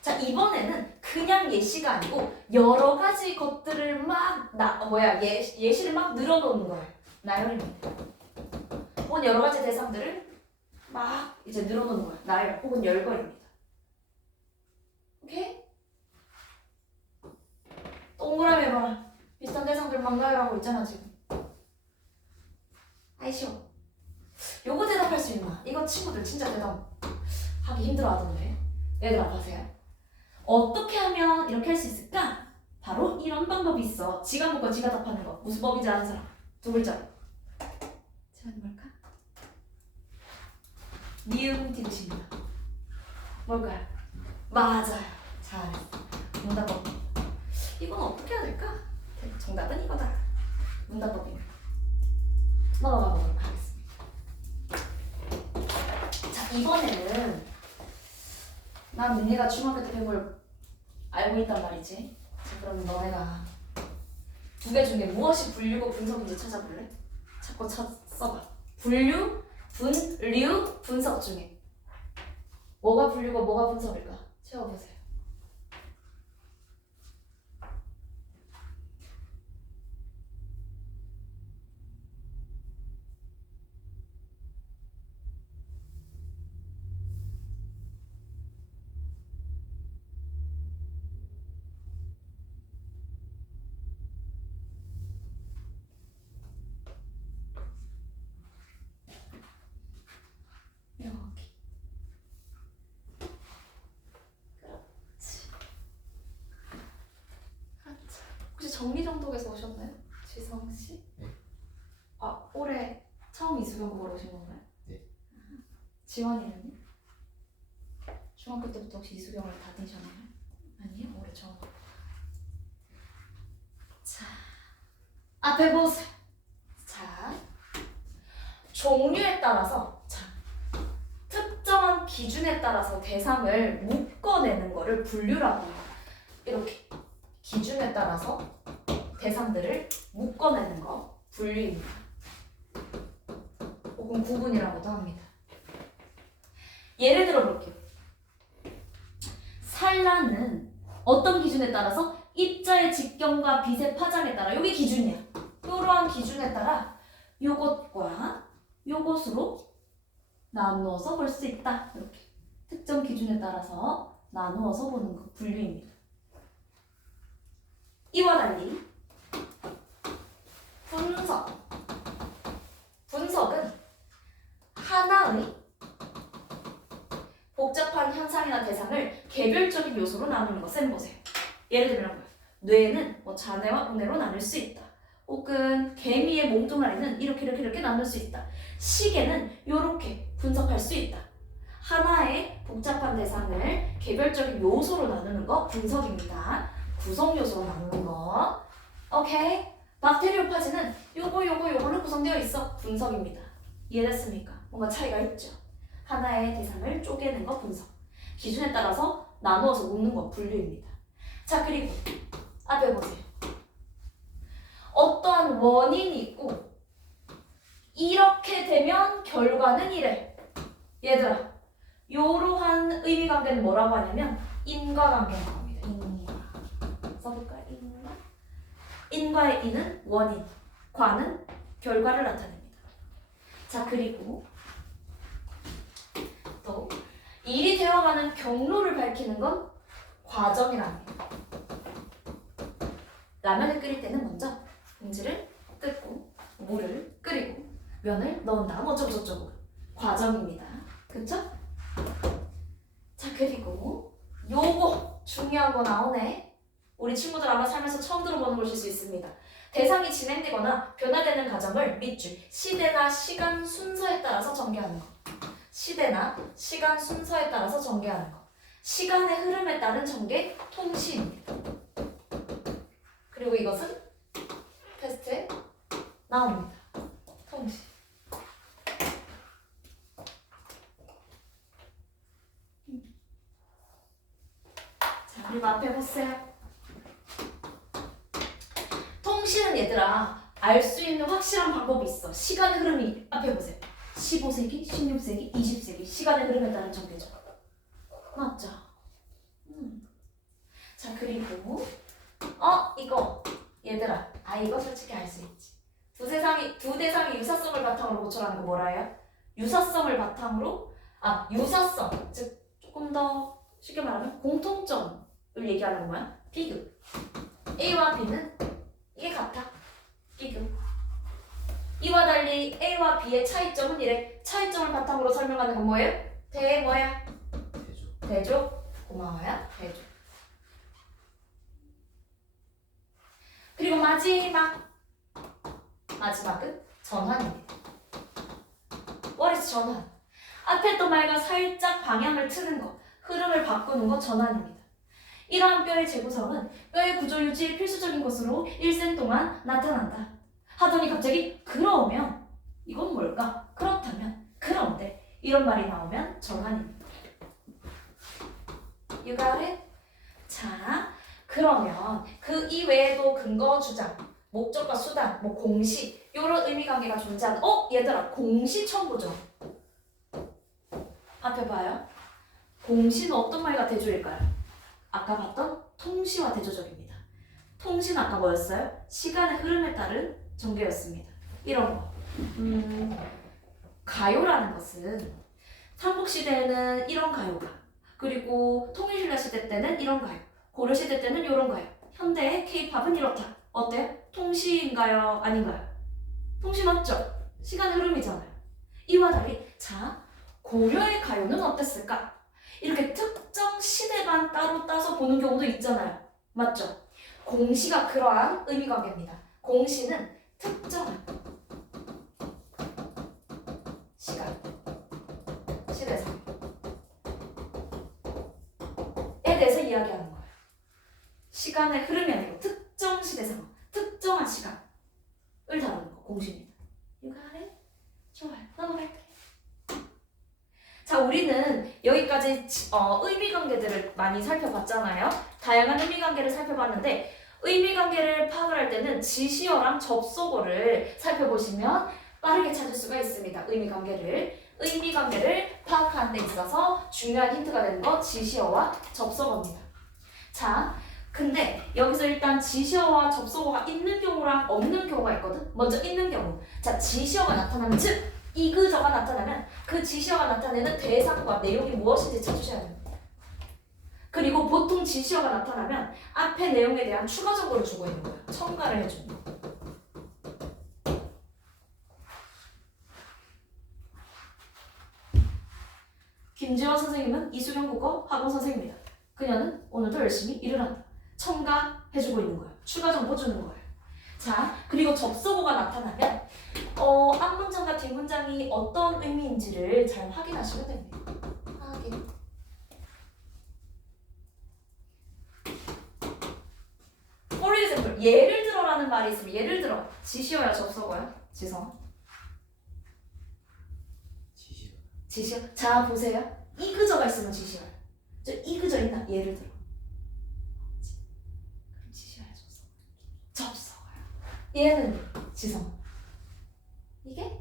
자, 이번에는 그냥 예시가 아니고 여러 가지 것들을 예시를 막 늘어놓는 거예요. 나열입니다. 혹은 여러 가지 대상들을 막 이제 늘어놓는 거예요. 나열 혹은 열거입니다. 오케이? 동그라미 해봐라. 비슷한 대상들 막 나열하고 있잖아 지금. 쉬워. 요거 대답할 수 있나? 이거 친구들 진짜 대답하기 힘들어하던데. 얘들아 보세요. 어떻게 하면 이렇게 할 수 있을까? 바로 이런 방법이 있어. 지가 묻고 지가 답하는 거. 무슨 법인지 아는 사람? 두 글자. 제가 뭘까? 니은 디귿입니다. 뭘까요? 맞아요. 잘했어. 문답법. 이건 어떻게 해야 될까? 정답은 이거다. 문답법입니다. 넘어가 보도록 하겠습니다. 자, 이번에는 난 니네가 중학교 때 배울 알고 있단 말이지. 자, 그럼 너네가 두 개 중에 무엇이 분류고 분석인지 찾아볼래? 자꾸 써봐. 분류, 분류, 분석 중에 뭐가 분류고 뭐가 분석일까? 채워보세요. 여기. 그렇지. 혹시 정리정독에서 오셨나요? 지성씨? 네. 올해 처음 이수경 보러 오신 건가요? 네. 지원이는요? 중학교 때부터 혹시 이수경을 다니셨나요? 아니요? 올해 처음. 자, 앞에 보세요. 자, 종류에 따라서 특정한 기준에 따라서 대상을 묶어내는 거를 분류라고 해요. 이렇게 기준에 따라서 대상들을 묶어내는 거 분류입니다. 혹은 구분이라고도 합니다. 예를 들어 볼게요. 산란은 어떤 기준에 따라서 입자의 직경과 빛의 파장에 따라, 이게 기준이야. 이러한 기준에 따라 요것과 요것으로 나누어서 볼 수 있다. 이렇게 특정 기준에 따라서 나누어서 보는 것 분류입니다. 이와 달리 분석은 하나의 복잡한 현상이나 대상을 개별적인 요소로 나누는 것. 쌤 보세요. 예를 들면 뇌는 뭐 자네와 우뇌로 나눌 수 있다. 혹은 개미의 몸뚱아리는 이렇게 나눌 수 있다. 시계는 이렇게 분석할 수 있다. 하나의 복잡한 대상을 개별적인 요소로 나누는 거 분석입니다. 구성 요소로 나누는 거. 오케이? 박테리오파지는 요거로 구성되어 있어. 분석입니다. 이해됐습니까? 뭔가 차이가 있죠? 하나의 대상을 쪼개는 거 분석. 기준에 따라서 나누어서 묶는 거 분류입니다. 자, 그리고 앞에 보세요. 어떠한 원인이 있고 이렇게 되면 결과는 이래. 얘들아, 요러한 의미관계는 뭐라고 하냐면 인과관계라고 합니다. 인과. 써볼까요? 인과. 인과의 인은 원인, 과는 결과를 나타냅니다. 자, 그리고 또 일이 되어가는 경로를 밝히는 건 과정이랍니다. 라면을 끓일 때는 먼저 봉지를 뜯고 물을 끓이고 면을 넣은 다음 어쩌고저쩌고 과정입니다. 그쵸? 자, 그리고 요거 중요한 거 나오네. 우리 친구들 아마 살면서 처음 들어보는 것일 수 있습니다. 대상이 진행되거나 변화되는 과정을 밑줄 시대나 시간 순서에 따라서 전개하는 거. 시대나 시간 순서에 따라서 전개하는 거. 시간의 흐름에 따른 전개 통시입니다. 그리고 이것은 테스트에 나옵니다. 통시. 자, 그리고 앞에 보세요. 통시는 얘들아 알 수 있는 확실한 방법이 있어. 시간의 흐름이 앞에 보세요. 15세기, 16세기, 20세기 시간의 흐름에 따른 전개죠. 맞죠? 자, 그리고 이거 얘들아 이거 솔직히 알 수 있지. 두 대상이 유사성을 바탕으로 고쳐라는 거 뭐라 해요? 유사성을 바탕으로 유사성 즉 조금 더 쉽게 말하면 공통점을 얘기하는 거 뭐야? 비교. A와 B는 이게 같아. 비교. 이와 달리 A와 B의 차이점은 이래. 차이점을 바탕으로 설명하는 건 뭐예요? 뭐야? 대조. 고마워요. 대조. 그리고 마지막은 전환입니다. What is 전환? 앞에 했던 말과 살짝 방향을 트는 거, 흐름을 바꾸는 거 전환입니다. 이러한 뼈의 재구성은 뼈의 구조 유지에 필수적인 것으로 일생 동안 나타난다. 하더니 갑자기 그러면 이건 뭘까? 그렇다면 그런데 이런 말이 나오면 전환입니다. You got it? 자, 그러면 그 이외에도 근거, 주장, 목적과 수단, 공식 이런 의미관계가 존재하는 얘들아 공식 처음 보죠? 앞에 봐요. 공시는 어떤 말과 대조일까요? 아까 봤던 통시와 대조적입니다. 통시는 아까 뭐였어요? 시간의 흐름에 따른 전개였습니다. 이런 거. 가요라는 것은 삼국시대에는 이런 가요가, 그리고 통일신라 시대 때는 이런 가요, 고려시대 때는 이런 가요, 현대의 케이팝은 이렇다. 어때요? 통시인가요? 아닌가요? 통시 맞죠? 시간의 흐름이잖아요. 이와 달리 자, 고려의 가요는 어땠을까? 이렇게 특정 시대만 따로 따서 보는 경우도 있잖아요. 맞죠? 공시가 그러한 의미관계입니다. 공시는 특정한 시간, 시대상에 대해서 이야기하는 거예요. 시간의 흐름이 아니고 특정 시대상, 특정한 시간을 다루는 거, 공시입니다. 이거 하네? 좋아요. 넘어갈게요. 자, 우리는 여기까지 의미관계들을 많이 살펴봤잖아요. 다양한 의미관계를 살펴봤는데 의미관계를 파악을 할 때는 지시어랑 접속어를 살펴보시면 빠르게 찾을 수가 있습니다. 의미관계를 파악하는 데 있어서 중요한 힌트가 되는 거 지시어와 접속어입니다. 자, 근데 여기서 일단 지시어와 접속어가 있는 경우랑 없는 경우가 있거든. 먼저 있는 경우. 자, 지시어가 나타나면 즉 이그저가 나타나면 그 지시어가 나타내는 대상과 내용이 무엇인지 찾으셔야 됩니다. 그리고 보통 지시어가 나타나면 앞에 내용에 대한 추가 정보를 주고 있는 거예요. 첨가를 해주는 거예요. 김지원 선생님은 이수경 국어 학원 선생님입니다. 그녀는 오늘도 열심히 일을 한다. 첨가해주고 있는 거예요. 추가 정보 주는 거예요. 자, 그리고 접속어가 나타나면 앞문장과 뒷문장이 어떤 의미인지를 잘 확인하시면 됩니다. 확인. For example, 예를 들어라는 말이 있으면 예를 들어 지시어야 접속어야? 지성. 지시어. 지시어. 자 보세요. 이그저가 있으면 지시어야. 저 이그저 있나? 예를 들어. 그럼 지시어야 접속어. 접속어야. 얘는 지성. 이게?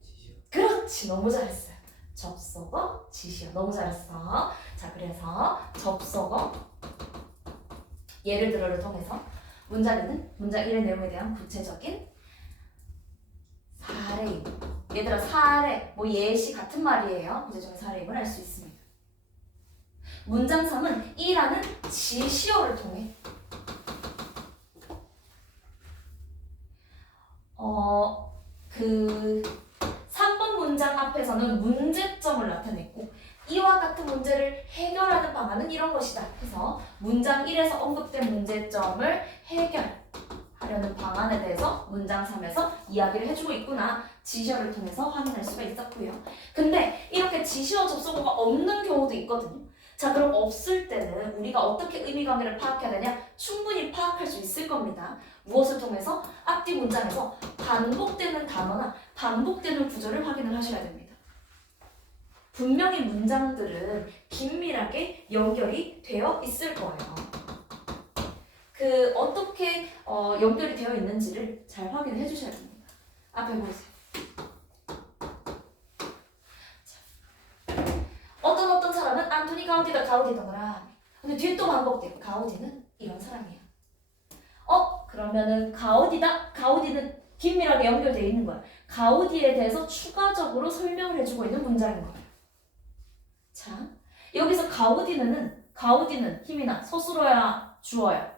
지시어. 그렇지. 너무 잘했어요. 접속어, 지시어. 너무 잘했어. 자 그래서 접속어 예를 들어를 통해서 문장에는 문장 1의 내용에 대한 구체적인 사례임. 얘들아 사례, 뭐 예시 같은 말이에요. 부재중 사례임을 알 수 있습니다. 문장 3은 이라는 지시어를 통해 그 3번 문장 앞에서는 문제점을 나타냈고 이와 같은 문제를 해결하는 방안은 이런 것이다. 그래서 문장 1에서 언급된 문제점을 해결하려는 방안에 대해서 문장 3에서 이야기를 해주고 있구나. 지시어를 통해서 확인할 수가 있었고요. 근데 이렇게 지시어 접속어가 없는 경우도 있거든요. 자 그럼 없을 때는 우리가 어떻게 의미관계를 파악해야 되냐? 충분히 파악할 수 있을 겁니다. 무엇을 통해서? 앞뒤 문장에서 반복되는 단어나 반복되는 구조를 확인을 하셔야 됩니다. 분명히 문장들은 긴밀하게 연결이 되어 있을 거예요. 그 어떻게 연결이 되어 있는지를 잘 확인해 주셔야 됩니다. 앞에 보세요. 어떤 사람은 안토니 가우디다 가우디더라. 근데 뒤에 또 반복돼요. 가우디는 이런 사람이에요. 그러면은 가우디다. 가우디는 긴밀하게 연결되어 있는 거야. 가우디에 대해서 추가적으로 설명을 해주고 있는 문장인 거예요. 자, 여기서 가우디는 힘이나 서술어야 주어야.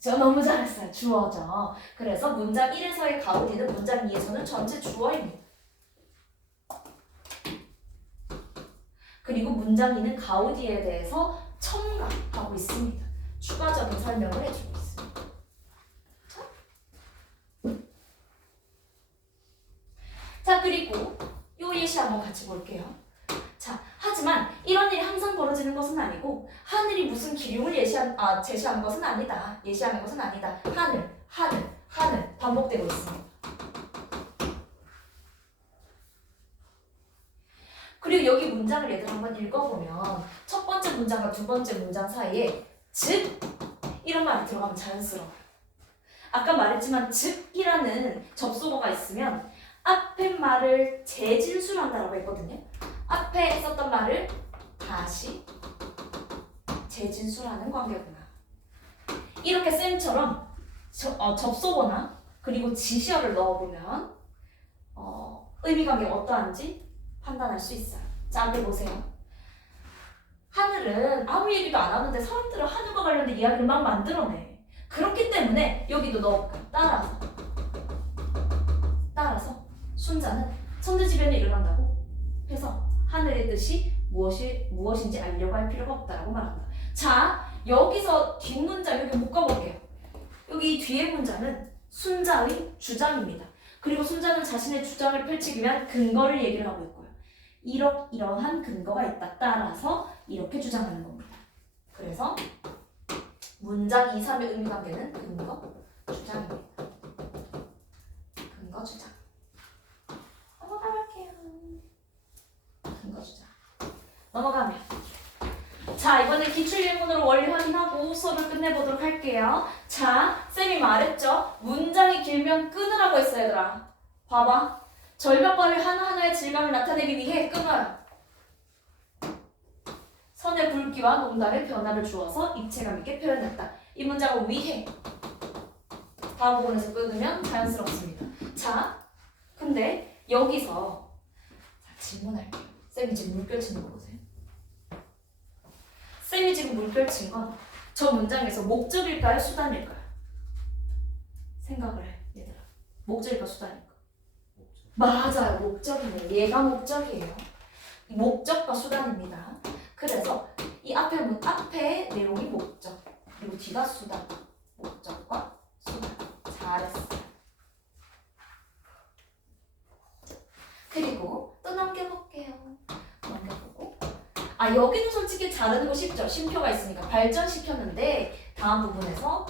저 너무 잘했어요. 주어죠. 그래서 문장 1에서의 가우디는 문장 2에서는 전체 주어입니다. 그리고 문장 2는 가우디에 대해서 첨가하고 있습니다. 추가적인 설명을 해주고 있습니다. 자 그리고 요 예시 한번 같이 볼게요. 자 하지만 이런 일이 항상 벌어지는 것은 아니고 하늘이 무슨 기륭을 제시한 것은 아니다. 예시하는 것은 아니다. 하늘 반복되고 있습니다. 그리고 여기 문장을 얘들 한번 읽어보면 첫 번째 문장과 두 번째 문장 사이에 즉 이런 말이 들어가면 자연스러워요. 아까 말했지만 즉이라는 접속어가 있으면 앞에 말을 재진술한다라고 했거든요. 앞에 썼던 말을 다시 재진술하는 관계구나. 이렇게 쌤처럼 접속어나 그리고 지시어를 넣어보면 의미관계가 어떠한지 판단할 수 있어요. 자, 앞에 보세요. 하늘은 아무 얘기도 안 하는데 사람들은 하늘과 관련된 이야기를 막 만들어내. 그렇기 때문에 여기도 넣어볼까요? 따라서 순자는 천재지변이 일어난다고 해서 하늘의 뜻이 무엇인지 알려고 할 필요가 없다라고 말합니다. 자, 여기서 뒷문장 여기 묶어볼게요. 여기 뒤에 문장은 순자의 주장입니다. 그리고 순자는 자신의 주장을 펼치기 위한 근거를 얘기를 하고 있고요. 이러한 근거가 있다. 따라서 이렇게 주장하는 겁니다. 그래서 문장 2, 3의 의미관계는 근거, 주장입니다. 근거, 주장. 넘어가볼게요. 근거, 주장. 넘어가면 자 이번에 기출예문으로 원리 확인하고 수업을 끝내보도록 할게요. 자 쌤이 말했죠. 문장이 길면 끊으라고 했어 얘들아. 봐봐. 절벽벌이 하나하나의 질감을 나타내기 위해 끊어요. 선의 굵기와 농담의 변화를 주어서 입체감 있게 표현했다. 이 문장을 위해 다음 부분에서 끊으면 자연스럽습니다. 자, 근데 여기서 자, 질문할게요. 쌤이 지금 물결 치는 거 보세요. 쌤이 지금 물결 친 건 저 문장에서 목적일까요? 수단일까요? 생각을 해, 얘들아. 목적일까? 수단일까? 목적. 맞아요. 목적이에요. 얘가 목적이에요. 이 목적과 수단입니다. 그래서 이 앞에 내용이 목적, 그리고 뒤가 수단. 목적과 수단. 잘했어요. 그리고 또 넘겨볼게요. 넘겨보고. 아, 여기는 솔직히 자르는 거 쉽죠? 쉼표가 있으니까 발전시켰는데 다음 부분에서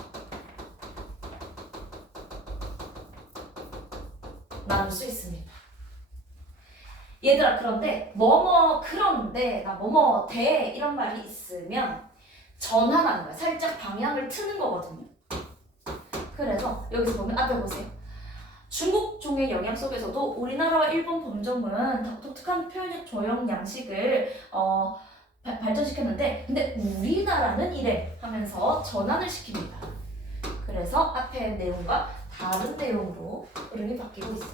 나눌 수 있습니다. 얘들아, 그런데 뭐뭐 그런데 나 뭐뭐 돼 이런 말이 있으면 전환하는 거야. 살짝 방향을 트는 거거든요. 그래서 여기서 보면 앞에 보세요. 중국 종의 영향 속에서도 우리나라와 일본 범정은 독특한 표현의 조형 양식을 발전시켰는데 근데 우리나라는 이래 하면서 전환을 시킵니다. 그래서 앞에 내용과 다른 내용으로 이름이 바뀌고 있어요.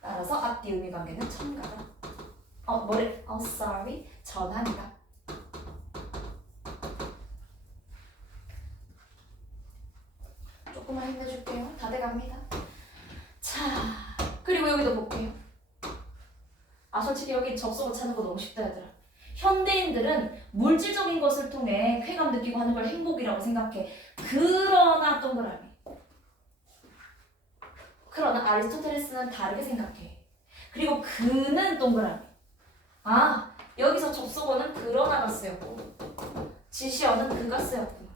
따라서 앞뒤 의미 관계는 첨가다. sorry. 전환이다. 조금만 힘내줄게요. 다 돼갑니다. 자, 그리고 여기도 볼게요. 아, 솔직히 여기 접속어 찾는 거 너무 쉽다, 얘들아. 현대인들은 물질적인 것을 통해 쾌감 느끼고 하는 걸 행복이라고 생각해. 그러나 동그라미. 그러나 아리스토텔레스는 다르게 생각해. 그리고 그는 동그라미. 아, 여기서 접속어는 그러나가 쓰였고 지시어는 그가 쓰였구나.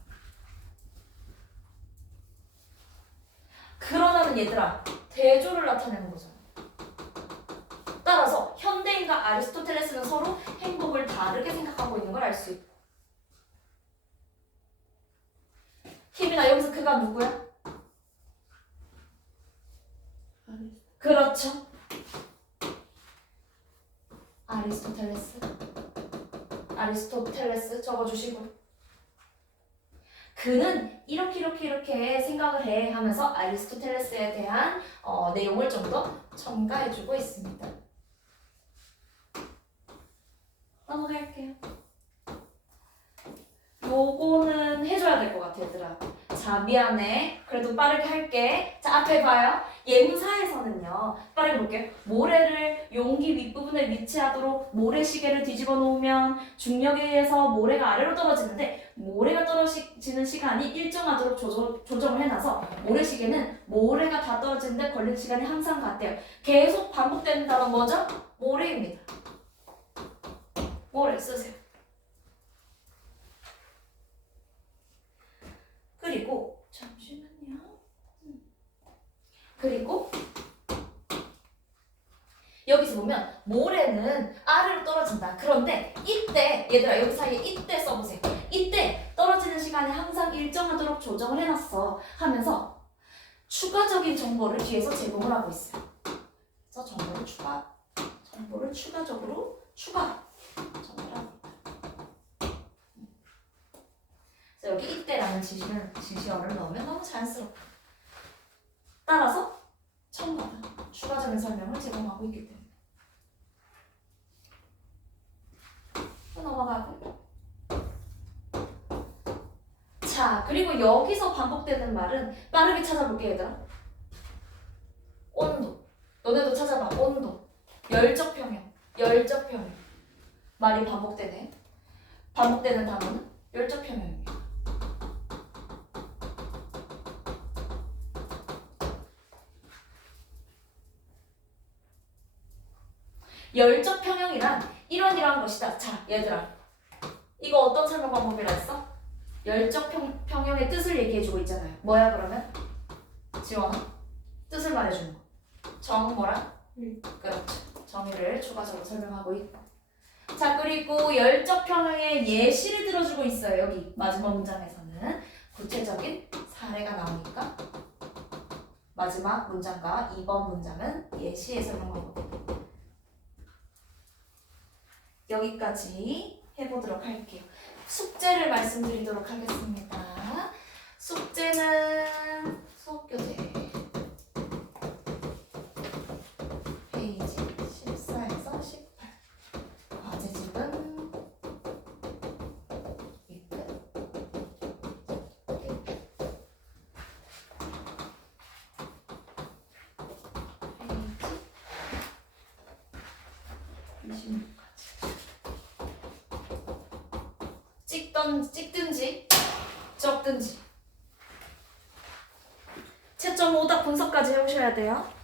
그러나는 얘들아 대조를 나타내는 거잖아. 따라서 현대인과 아리스토텔레스는 서로 행복을 다르게 생각하고 있는 걸 알 수 있고. 희빈아, 여기서 그가 누구야? 그렇죠. 아리스토텔레스 적어주시고. 그는 이렇게 생각을 해 하면서 아리스토텔레스에 대한 내용을 좀 더 첨가해주고 있습니다. 넘어갈게요. 요거는 해줘야 될 것 같아, 얘들아. 자, 미안해. 그래도 빠르게 할게. 자, 앞에 봐요. 예문사에서는요. 빠르게 볼게요. 모래를 용기 윗부분에 위치하도록 모래시계를 뒤집어 놓으면 중력에 의해서 모래가 아래로 떨어지는데 모래가 떨어지는 시간이 일정하도록 조정을 해놔서 모래시계는 모래가 다 떨어지는데 걸리는 시간이 항상 같대요. 계속 반복되는 단어 뭐죠? 모래입니다. 모래 쓰세요. 그리고 잠시만요. 그리고 여기서 보면 모래는 아래로 떨어진다. 그런데 이때 얘들아 여기 사이에 이때 써보세요. 이때 떨어지는 시간이 항상 일정하도록 조정을 해놨어 하면서 추가적인 정보를 뒤에서 제공을 하고 있어요. 그래서 정보를 추가적으로 정보를 하고 있다. 그래서 여기 이때라는 지시어를 넣으면 너무 자연스럽다. 따라서 첨가다. 추가적인 설명을 제공하고 있기 때문에. 또 넘어가고. 자, 그리고 여기서 반복되는 말은 빠르게 찾아볼게, 얘들아. 온도. 너네도 찾아봐. 온도. 열적평형. 말이 반복되네. 반복되는 단어는 열적평형입니다. 열적 평형이란 이러한 것이다. 자, 얘들아. 이거 어떤 설명 방법이라 했어? 열적 평형의 뜻을 얘기해주고 있잖아요. 뭐야 그러면? 지원아. 뜻을 말해주는 거. 정 뭐라? 그렇죠. 정의를 추가적으로 설명하고 있고. 자, 그리고 열적 평형의 예시를 들어주고 있어요. 여기 마지막 문장에서는 구체적인 사례가 나오니까 마지막 문장과 2번 문장은 예시에 설명하고 있습니다. 여기까지 해보도록 할게요. 숙제를 말씀드리도록 하겠습니다. 숙제는 수업교재 찍든지 적든지 채점 오답 분석까지 해오셔야 돼요.